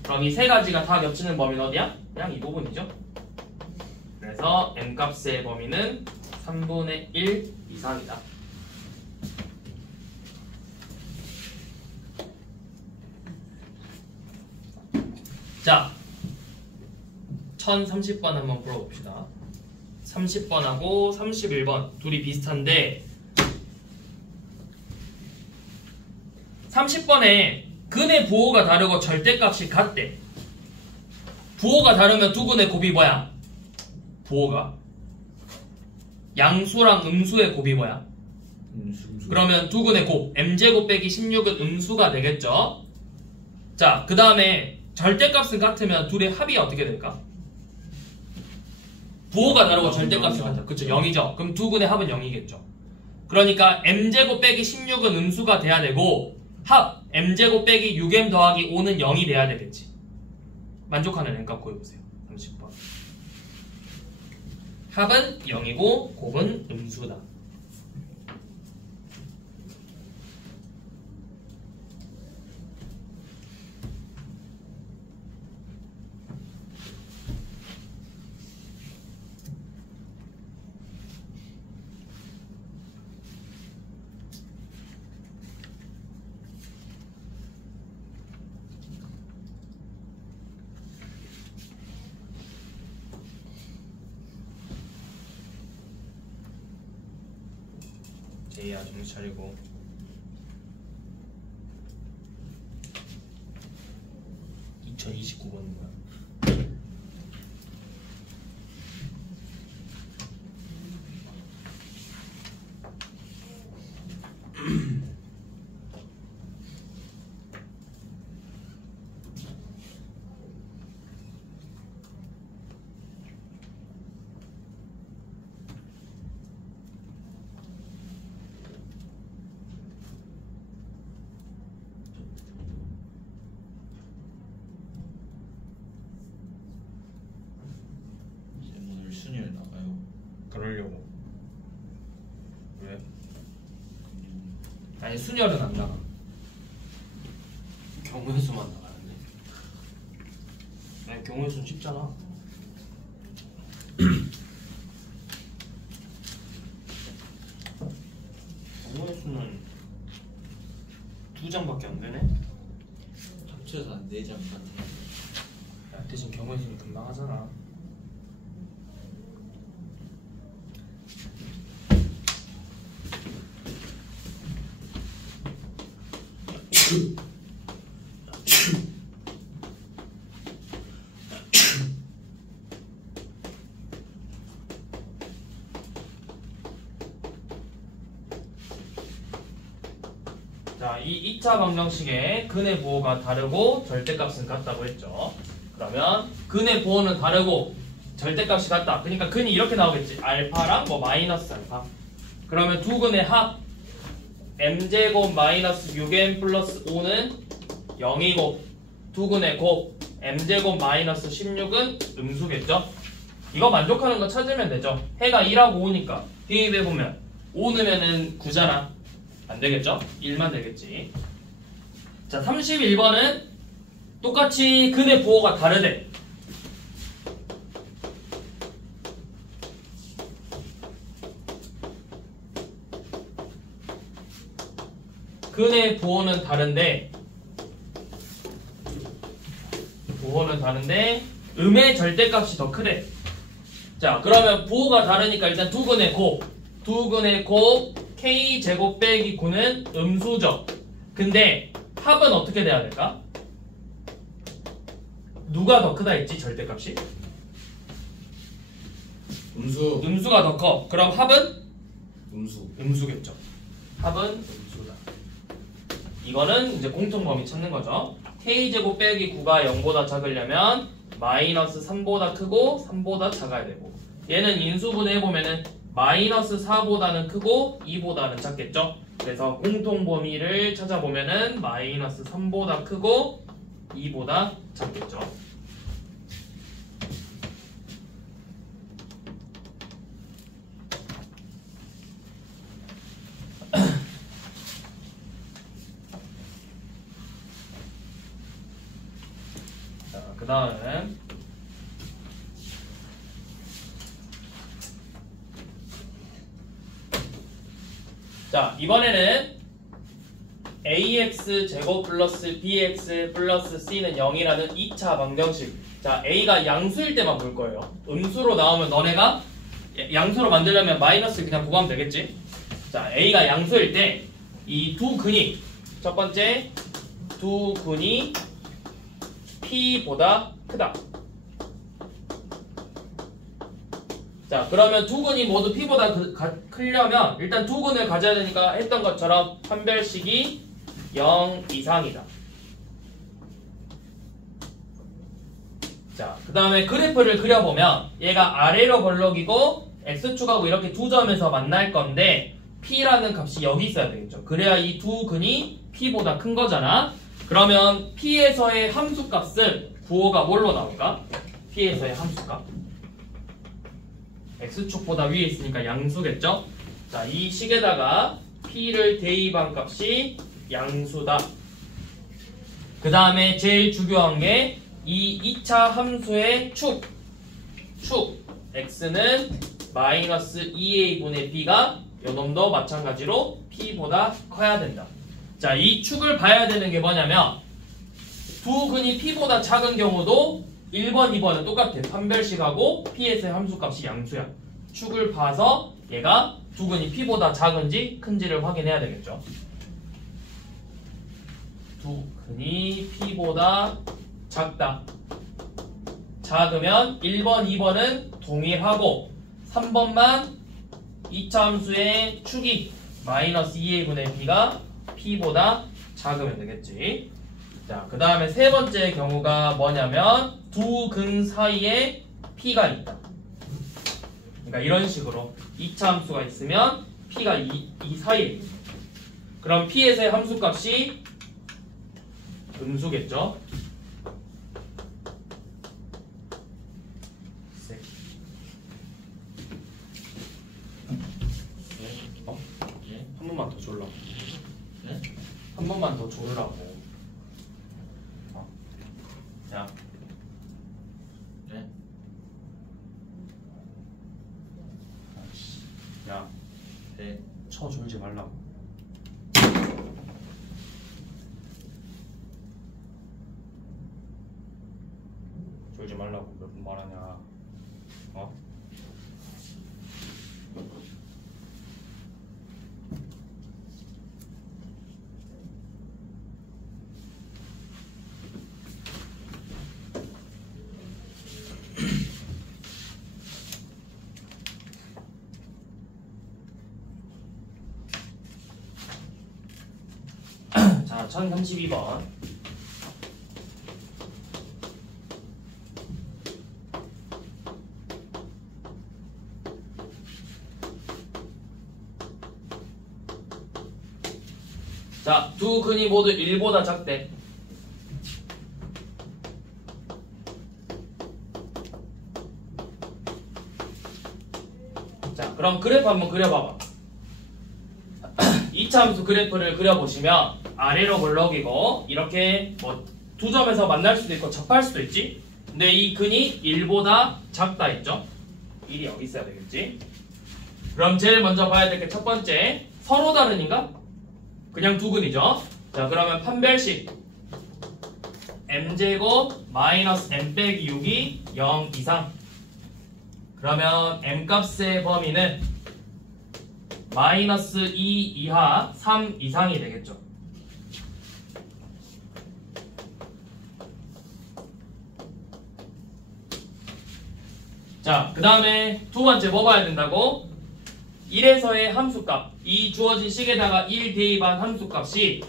그럼 이 세 가지가 다 겹치는 범위는 어디야? 그냥 이 부분이죠. 그래서 m값의 범위는 3분의 1 이상이다. 자, 1030번 한번 풀어봅시다. 30번하고 31번 둘이 비슷한데 30번에 근의 부호가 다르고 절대값이 같대. 부호가 다르면 두 근의 곱이 뭐야? 부호가 양수랑 음수의 곱이 뭐야? 그러면 두 근의 곱 m제곱 빼기 16은 음수가 되겠죠. 자, 그 다음에 절대값은 같으면 둘의 합이 어떻게 될까? 부호가 다르고 절대값이 같아. 그쵸, 0이죠. 그럼 두 근의 합은 0이겠죠. 그러니까 m제곱 빼기 16은 음수가 돼야 되고 합 m제곱 빼기 6m 더하기 5는 0이 돼야 되겠지. 만족하는 n값 구해보세요. 30번. 합은 0이고 곱은 음수다. 제이야 정신 차리고. (2029번인) 거야. 오늘 순위를 나가요. 그러려고. 왜? 아니 순열은 안 나가. 경우의 수만 나가는데. 아니 경우의 수는 쉽잖아. 경우의 수는 2장밖에 안 되네. 합쳐서 한 4장 같아요. 야, 대신 경우의 수는 금방 하잖아. 자, 이 2차 방정식의 근의 부호가 다르고 절대값은 같다고 했죠. 그러면 근의 부호는 다르고 절대값이 같다. 그러니까 근이 이렇게 나오겠지. 알파랑 뭐 마이너스 알파. 그러면 두 근의 합 m제곱 마이너스 6m 플러스 5는 0이고 두 근의 곱 m제곱 마이너스 16은 음수겠죠. 이거 만족하는 거 찾으면 되죠. 해가 2하고 5니까 대입해보면 5 넣으면은 9잖아. 안 되겠죠? 1만 되겠지. 자, 31번은 똑같이 근의 부호가 다르대. 근의 부호는 다른데 음의 절대값이 더 크대. 자, 그러면 부호가 다르니까 일단 두 근의 곱 k제곱 빼기 9는 음수죠. 근데 합은 어떻게 돼야 될까? 누가 더 크다 했지? 절대값이? 음수. 음수가 더 커. 그럼 합은? 음수. 음수겠죠. 합은 음수다. 이거는 이제 공통범위 찾는 거죠. k제곱 빼기 9가 0보다 작으려면 마이너스 3보다 크고 3보다 작아야 되고, 얘는 인수분해 해보면은 마이너스 4보다는 크고 2보다는 작겠죠. 그래서 공통범위를 찾아보면은 마이너스 3보다 크고 2보다 작겠죠. 자, 그 다음에 자, 이번에는 ax 제곱 플러스 bx 플러스 c는 0이라는 2차 방정식. 자, a가 양수일 때만 볼 거예요. 음수로 나오면 너네가 양수로 만들려면 마이너스 그냥 구하면 되겠지. 자, a가 양수일 때 이 두 근이, 첫 번째 두 근이 p보다 크다. 자, 그러면 두 근이 모두 p보다 크려면 일단 두 근을 가져야 되니까 했던 것처럼 판별식이 0 이상이다. 자, 그 다음에 그래프를 그려보면 얘가 아래로 벌럭이고 x축하고 이렇게 두 점에서 만날 건데 p라는 값이 여기 있어야 되겠죠. 그래야 이 두 근이 p보다 큰 거잖아. 그러면 p에서의 함수값은 부호가 뭘로 나올까? p에서의 함수값 x축보다 위에 있으니까 양수겠죠? 자, 이 식에다가 p를 대입한 값이 양수다. 그 다음에 제일 중요한 게 이 2차 함수의 축 x는 마이너스 2a분의 b가 요놈도 마찬가지로 p보다 커야 된다. 자, 이 축을 봐야 되는 게 뭐냐면 두 근이 p보다 작은 경우도 1번, 2번은 똑같아. 판별식하고 p에서의 함수값이 양수야. 축을 봐서 얘가 두 근이 p보다 작은지 큰지를 확인해야 되겠죠. 두 근이 p보다 작다. 작으면 1번, 2번은 동일하고 3번만 2차 함수의 축이 마이너스 2a분의 b가 p보다 작으면 되겠지. 자, 그 다음에 세 번째 경우가 뭐냐면 두 근 사이에 p가 있다. 그러니까 이런 식으로 2차 함수가 있으면 p가 이 사이에 있다. 그럼 p에서의 함수값이 음수겠죠. 한 번만 더 졸라고. 네? 한 번만 더 졸으라고. 야. 네? 아이씨. 야. 네. 쳐 졸지 말라고. 졸지 말라고 몇 번 말하냐. 어? 자, 1032번. 자, 두 근이 모두 1보다 작대. 자, 그럼 그래프 한번 그려봐봐. 2차 함수 그래프를 그려보시면 아래로 볼록이고 이렇게 뭐 두 점에서 만날 수도 있고 접할 수도 있지. 근데 이 근이 1보다 작다 했죠. 1이 여기 있어야 되겠지. 그럼 제일 먼저 봐야 될 게 첫 번째, 서로 다른인가? 그냥 두 근이죠. 자, 그러면 판별식 m제곱 마이너스 m 빼기 6이 0 이상. 그러면 m값의 범위는 마이너스 2 이하 3 이상이 되겠죠. 자, 그 다음에 두 번째 뭐 봐야 된다고? 1에서의 함수값, 이 주어진 식에다가 1 대입한 함수값이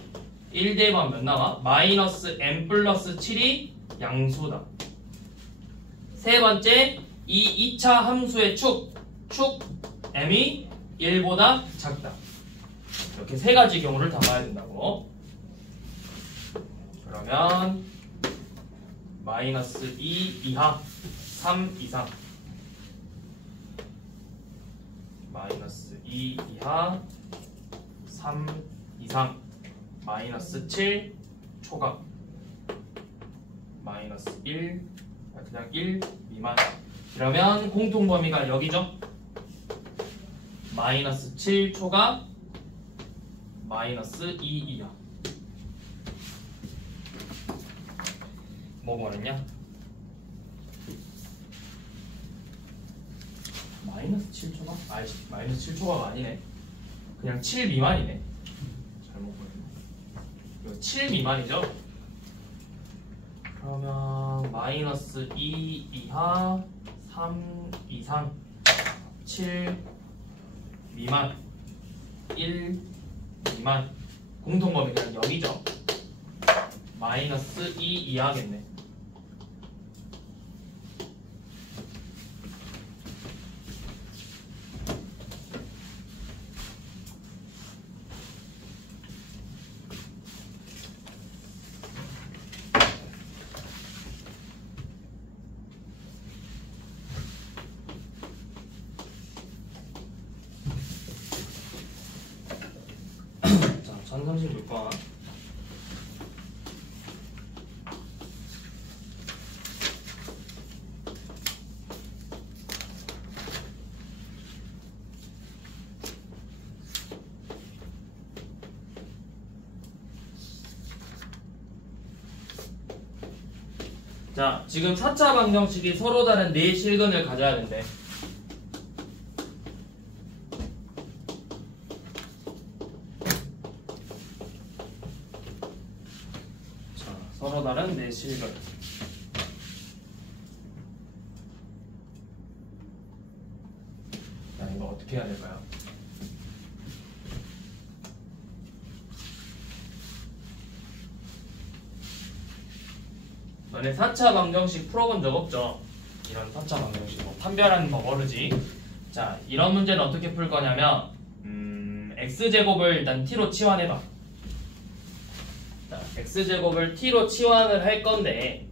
1 대입하면 몇 나와? 마이너스 n 플러스 7이 양수다. 세 번째, 이 2차 함수의 축 m이 1보다 작다. 이렇게 세 가지 경우를 담아야 된다고. 그러면 마이너스 2 이하 3 이상, 마이너스 2 이하 3 이상, 마이너스 7 초각, 마이너스 1 그냥 1 미만. 그러면 공통범위가 여기죠. 마이너스 7 초각, 마이너스 2 이하. 뭐 말했냐? 마이너스 7 초각? 마이너스 7 초각 아니네. 그냥 7 미만이네. 잘못 보냈네. 이거 7 미만이죠? 그러면 마이너스 2 이하 3 이상 7 미만 1 미만. 공통범위 그냥 0이죠. 마이너스 2 이하겠네. 자, 1036번. 자, 지금 4차 방정식이 서로 다른 4실근을 가져야 된대. 자, 서로 다른 4실근. 자, 이거 어떻게 해야 될까요? 너네 4차 방정식 풀어본 적 없죠? 이런 4차 방정식 뭐 판별하는 거 모르지? 자, 이런 문제는 어떻게 풀 거냐면 x제곱을 일단 t로 치환해봐. 자, x제곱을 t로 치환을 할 건데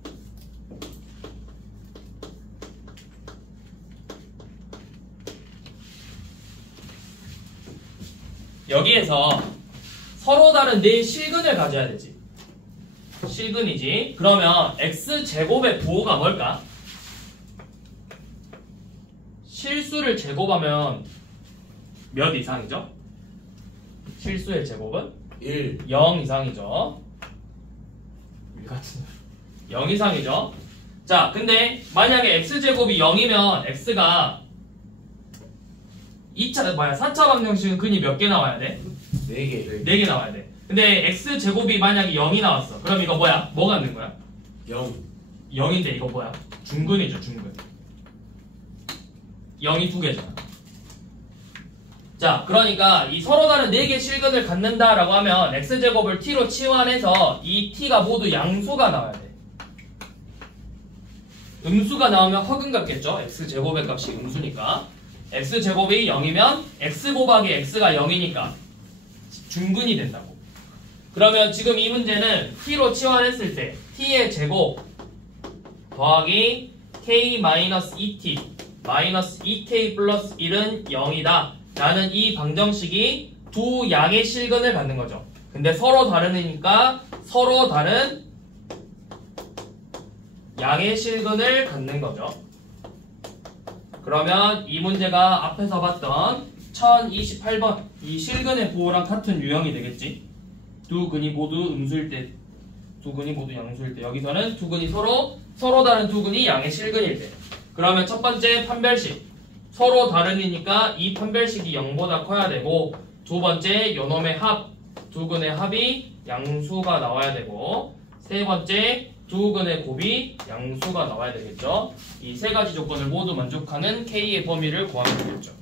여기에서 서로 다른 4실근을 가져야 되지. 실근이지. 그러면 x제곱의 부호가 뭘까? 실수를 제곱하면 몇 이상이죠? 실수의 제곱은? 0 이상이죠. 0 이상이죠. 자, 근데 만약에 x제곱이 0이면 x가 4차 방정식은 근이 몇 개 나와야 돼? 4개. 4개 나와야 돼. 근데 x제곱이 만약에 0이 나왔어. 그럼 이거 뭐야? 뭐 갖는 거야? 0. 0인데 이거 뭐야? 중근이죠, 중근. 0이 2개잖아. 자, 그러니까 이 서로 다른 4개 실근을 갖는다라고 하면 x제곱을 t로 치환해서 이 t가 모두 양수가 나와야 돼. 음수가 나오면 허근 같겠죠? x제곱의 값이 음수니까. x제곱이 0이면 x 곱하기 x가 0이니까 중근이 된다고. 그러면 지금 이 문제는 t로 치환했을 때 t의 제곱 더하기 k-2t 마이너스 2k 플러스 1은 0이다 라는 이 방정식이 두 양의 실근을 갖는 거죠. 근데 서로 다르니까 서로 다른 양의 실근을 갖는 거죠. 그러면 이 문제가 앞에서 봤던 1028번 이 실근의 부호랑 같은 유형이 되겠지. 두 근이 모두 음수일 때, 두 근이 모두 양수일 때, 여기서는 두 근이 서로 다른 두 근이 양의 실근일 때. 그러면 첫 번째 판별식 서로 다르니까 이 판별식이 0보다 커야 되고, 두 번째 요놈의 합, 두 근의 합이 양수가 나와야 되고, 세 번째 두 근의 곱이 양수가 나와야 되겠죠. 이 세 가지 조건을 모두 만족하는 K의 범위를 구하면 되겠죠.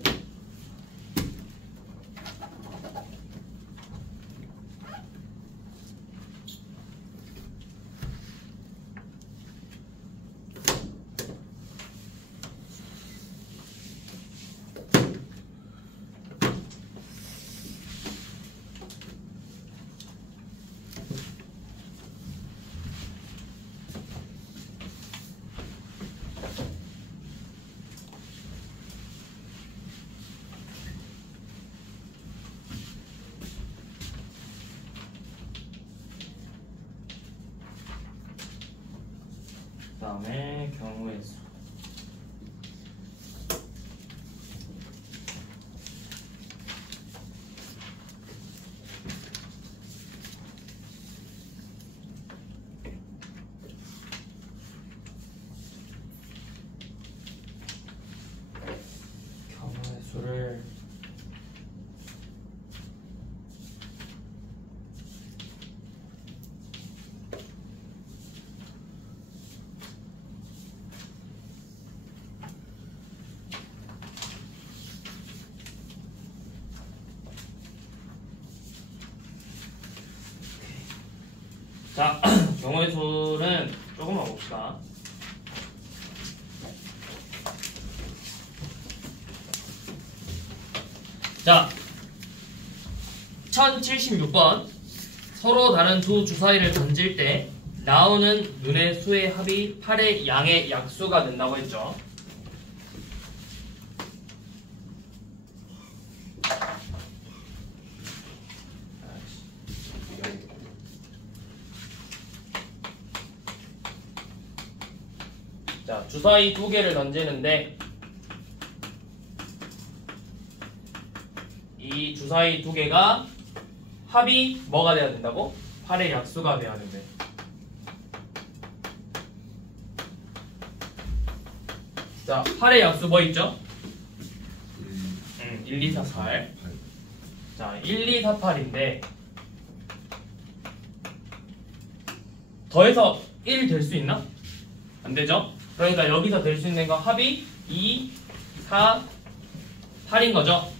자, 경우의 수는 조금만 봅시다. 자, 1076번. 서로 다른 두 주사위를 던질 때 나오는 눈의 수의 합이 8의 양의 약수가 된다고 했죠. 자, 주사위 두 개를 던지는데 이 주사위 두 개가 합이 뭐가 돼야 된다고? 8의 약수가 돼야 된대. 자, 8의 약수 뭐 있죠? 1, 2, 4, 8. 자, 1, 2, 4, 8인데 더해서 1 될 수 있나? 안 되죠? 그러니까 여기서 될 수 있는 거 합이 2, 4, 8인 거죠.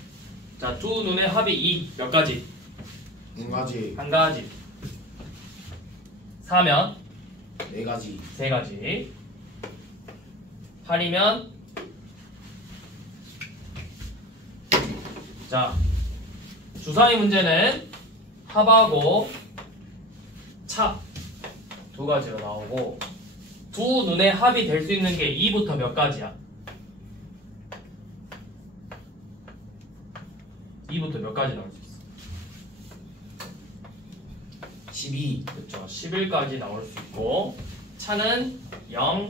자, 두 눈의 합이 2 몇 가지? 한 가지, 한 가지. 4면 네 가지, 세 가지. 8이면 자, 주사위 문제는 합하고 차 두 가지로 나오고 두 눈의 합이 될 수 있는 게 2부터 몇 가지야? 2부터 몇 가지 나올 수 있어? 12, 그렇죠. 11까지 나올 수 있고 차는 0,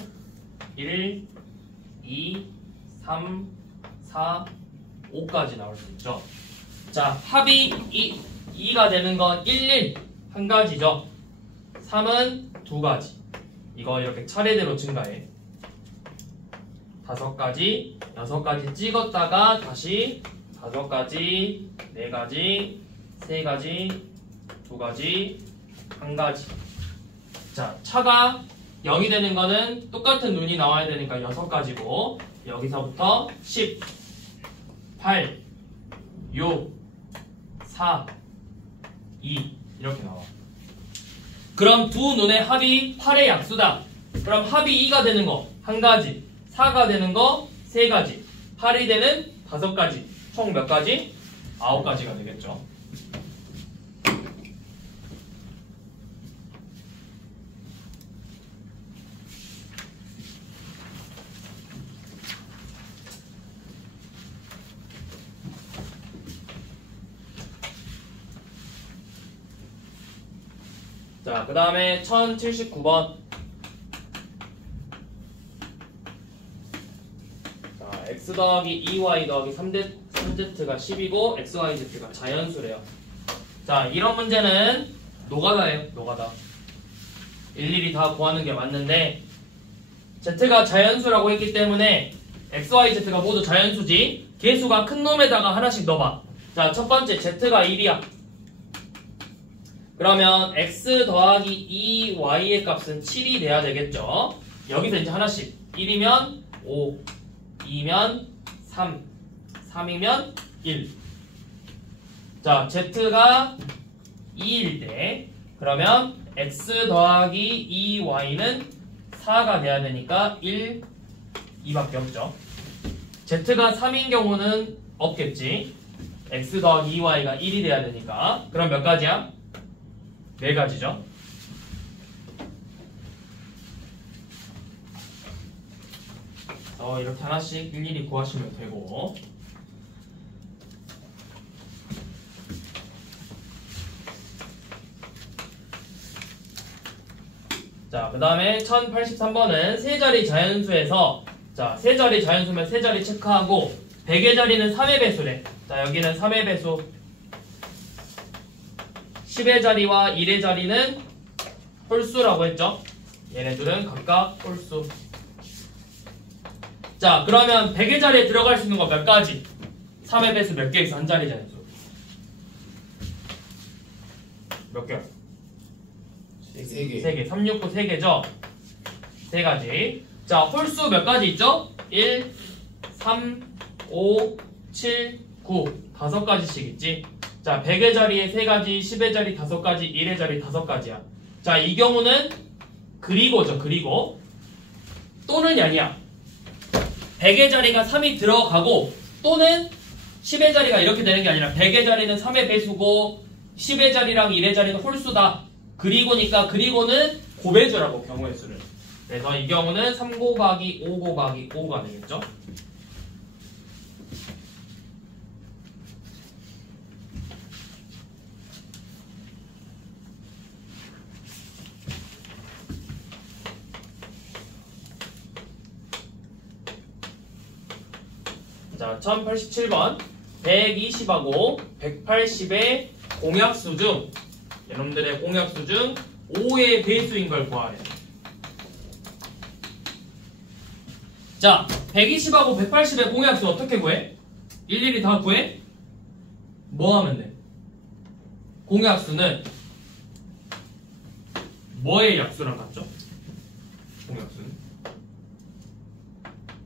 1, 2, 3, 4, 5까지 나올 수 있죠. 자, 합이 2가 되는 건 1, 1 한 가지죠. 3은 두 가지. 이거 이렇게 차례대로 증가해. 5가지, 6가지 찍었다가 다시 5가지, 4가지, 3가지, 2가지, 1가지. 자, 차가 0이 되는 거는 똑같은 눈이 나와야 되니까 6가지고 여기서부터 10, 8, 6, 4, 2 이렇게 나와. 그럼 두 눈의 합이 8의 약수다. 그럼 합이 2가 되는 거 1가지, 4가 되는 거 3가지, 8이 되는 5가지. 총 몇 가지? 9가지가 되겠죠. 자, 그 다음에 1079번. 자, x 더하기 2y 더하기 3z가 10이고 xyz가 자연수래요. 자, 이런 문제는 노가다예요. 노가다. 일일이 다 구하는 게 맞는데 z가 자연수라고 했기 때문에 xyz가 모두 자연수지. 개수가 큰 놈에다가 하나씩 넣어봐. 자, 첫 번째 z가 1이야. 그러면 x 더하기 2y의 값은 7이 돼야 되겠죠. 여기서 이제 하나씩 1이면 5, 2면 3, 3이면 1. 자, z가 2일 때 그러면 x 더하기 2y는 4가 돼야 되니까 1, 2밖에 없죠. z가 3인 경우는 없겠지. x 더하기 2y가 1이 돼야 되니까. 그럼 몇 가지야? 4가지죠. 이렇게 하나씩 일일이 구하시면 되고. 자, 그 다음에 1083번은 세 자리 자연수에서 자, 세 자리 자연수면 세 자리 체크하고 100의 자리는 3의 배수래. 자, 여기는 3의 배수. 10의 자리와 1의 자리는 홀수라고 했죠. 얘네들은 각각 홀수. 자, 그러면 100의 자리에 들어갈 수 있는 거 몇 가지? 3의 배수 몇 개 있어? 한 자리 자연수. 몇 개? 3개, 3개. 3, 6, 9 3개죠? 3가지. 자, 홀수 몇 가지 있죠? 1, 3, 5, 7, 9. 5가지씩 있지? 자, 100의 자리에 3가지, 10의 자리 5가지, 1의 자리 5가지야. 자, 이 경우는 그리고죠. 그리고 또는이 아니야. 100의 자리가 3이 들어가고 또는 10의 자리가 이렇게 되는 게 아니라 100의 자리는 3의 배수고 10의 자리랑 1의 자리는 홀수다. 그리고니까 그리고는 곱해주라고 경우의 수를. 그래서 이 경우는 3 곱하기 5 곱하기 5가 되겠죠. 자, 1087번 120하고 180의 공약수 중 여러분들의 공약수 중 5의 배수인 걸 구하래. 자, 120하고 180의 공약수 어떻게 구해? 일일이 다 구해? 뭐 하면 돼? 공약수는 뭐의 약수랑 같죠? 공약수는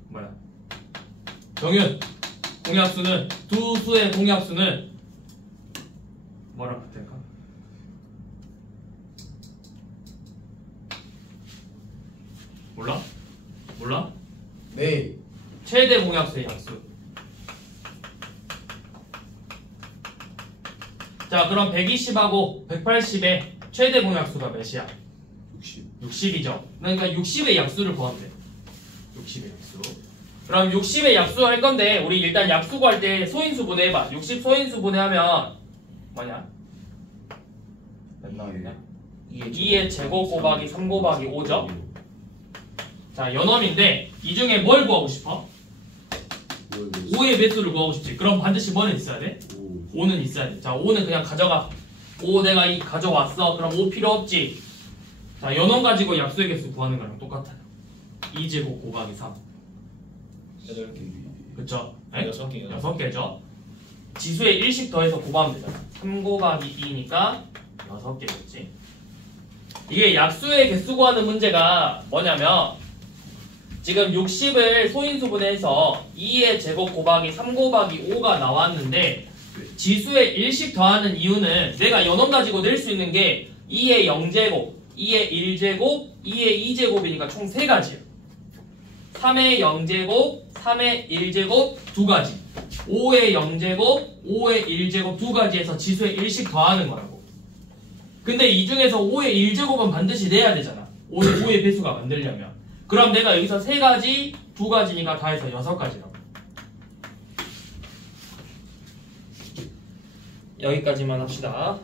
뭐야? 정윤, 공약수는 두 수의 공약수는 뭐랑 같을까? 몰라? 몰라? 네. 최대 공약수의 약수. 자, 그럼 120하고 180의 최대 공약수가 몇이야? 60. 60이죠. 그러니까 60의 약수를 구하면 돼. 60의 약수. 그럼 60의 약수 할 건데 우리 일단 약수 구할 때 소인수 분해해봐. 60 소인수 분해하면 뭐냐? 몇 나오겠냐? 2의 제곱 곱하기 3 곱하기 5죠. 자, 연엄인데 이 중에 뭘 구하고 싶어? 5의 배수를 구하고 싶지. 그럼 반드시 뭐는 있어야 돼? 5는 있어야 돼. 자, 5는 그냥 가져가. 5 내가 가져왔어. 그럼 5 필요 없지. 자, 연엄 가지고 약수의 개수 구하는 거랑 똑같아요. 2제곱 곱하기 3. 8개. 그쵸? 6개요. 6개죠. 지수에 1씩 더해서 곱하면 되잖아. 3 곱하기 2니까 6개겠지. 이게 약수의 개수 구하는 문제가 뭐냐면 지금 60을 소인수분해해서 2의 제곱 곱하기 3 곱하기 5가 나왔는데 지수에 1씩 더하는 이유는 내가 연원 가지고 낼 수 있는 게 2의 0제곱, 2의 1제곱, 2의 2제곱이니까 총 3가지예요. 3의 0제곱, 3의 1제곱 2가지, 5의 0제곱, 5의 1제곱 2가지에서 지수에 1씩 더하는 거라고. 근데 이 중에서 5의 1제곱은 반드시 내야 되잖아. 5의 배수가 만들려면. 그럼 내가 여기서 3가지, 2가지니까 다 해서 6가지라고. 여기까지만 합시다.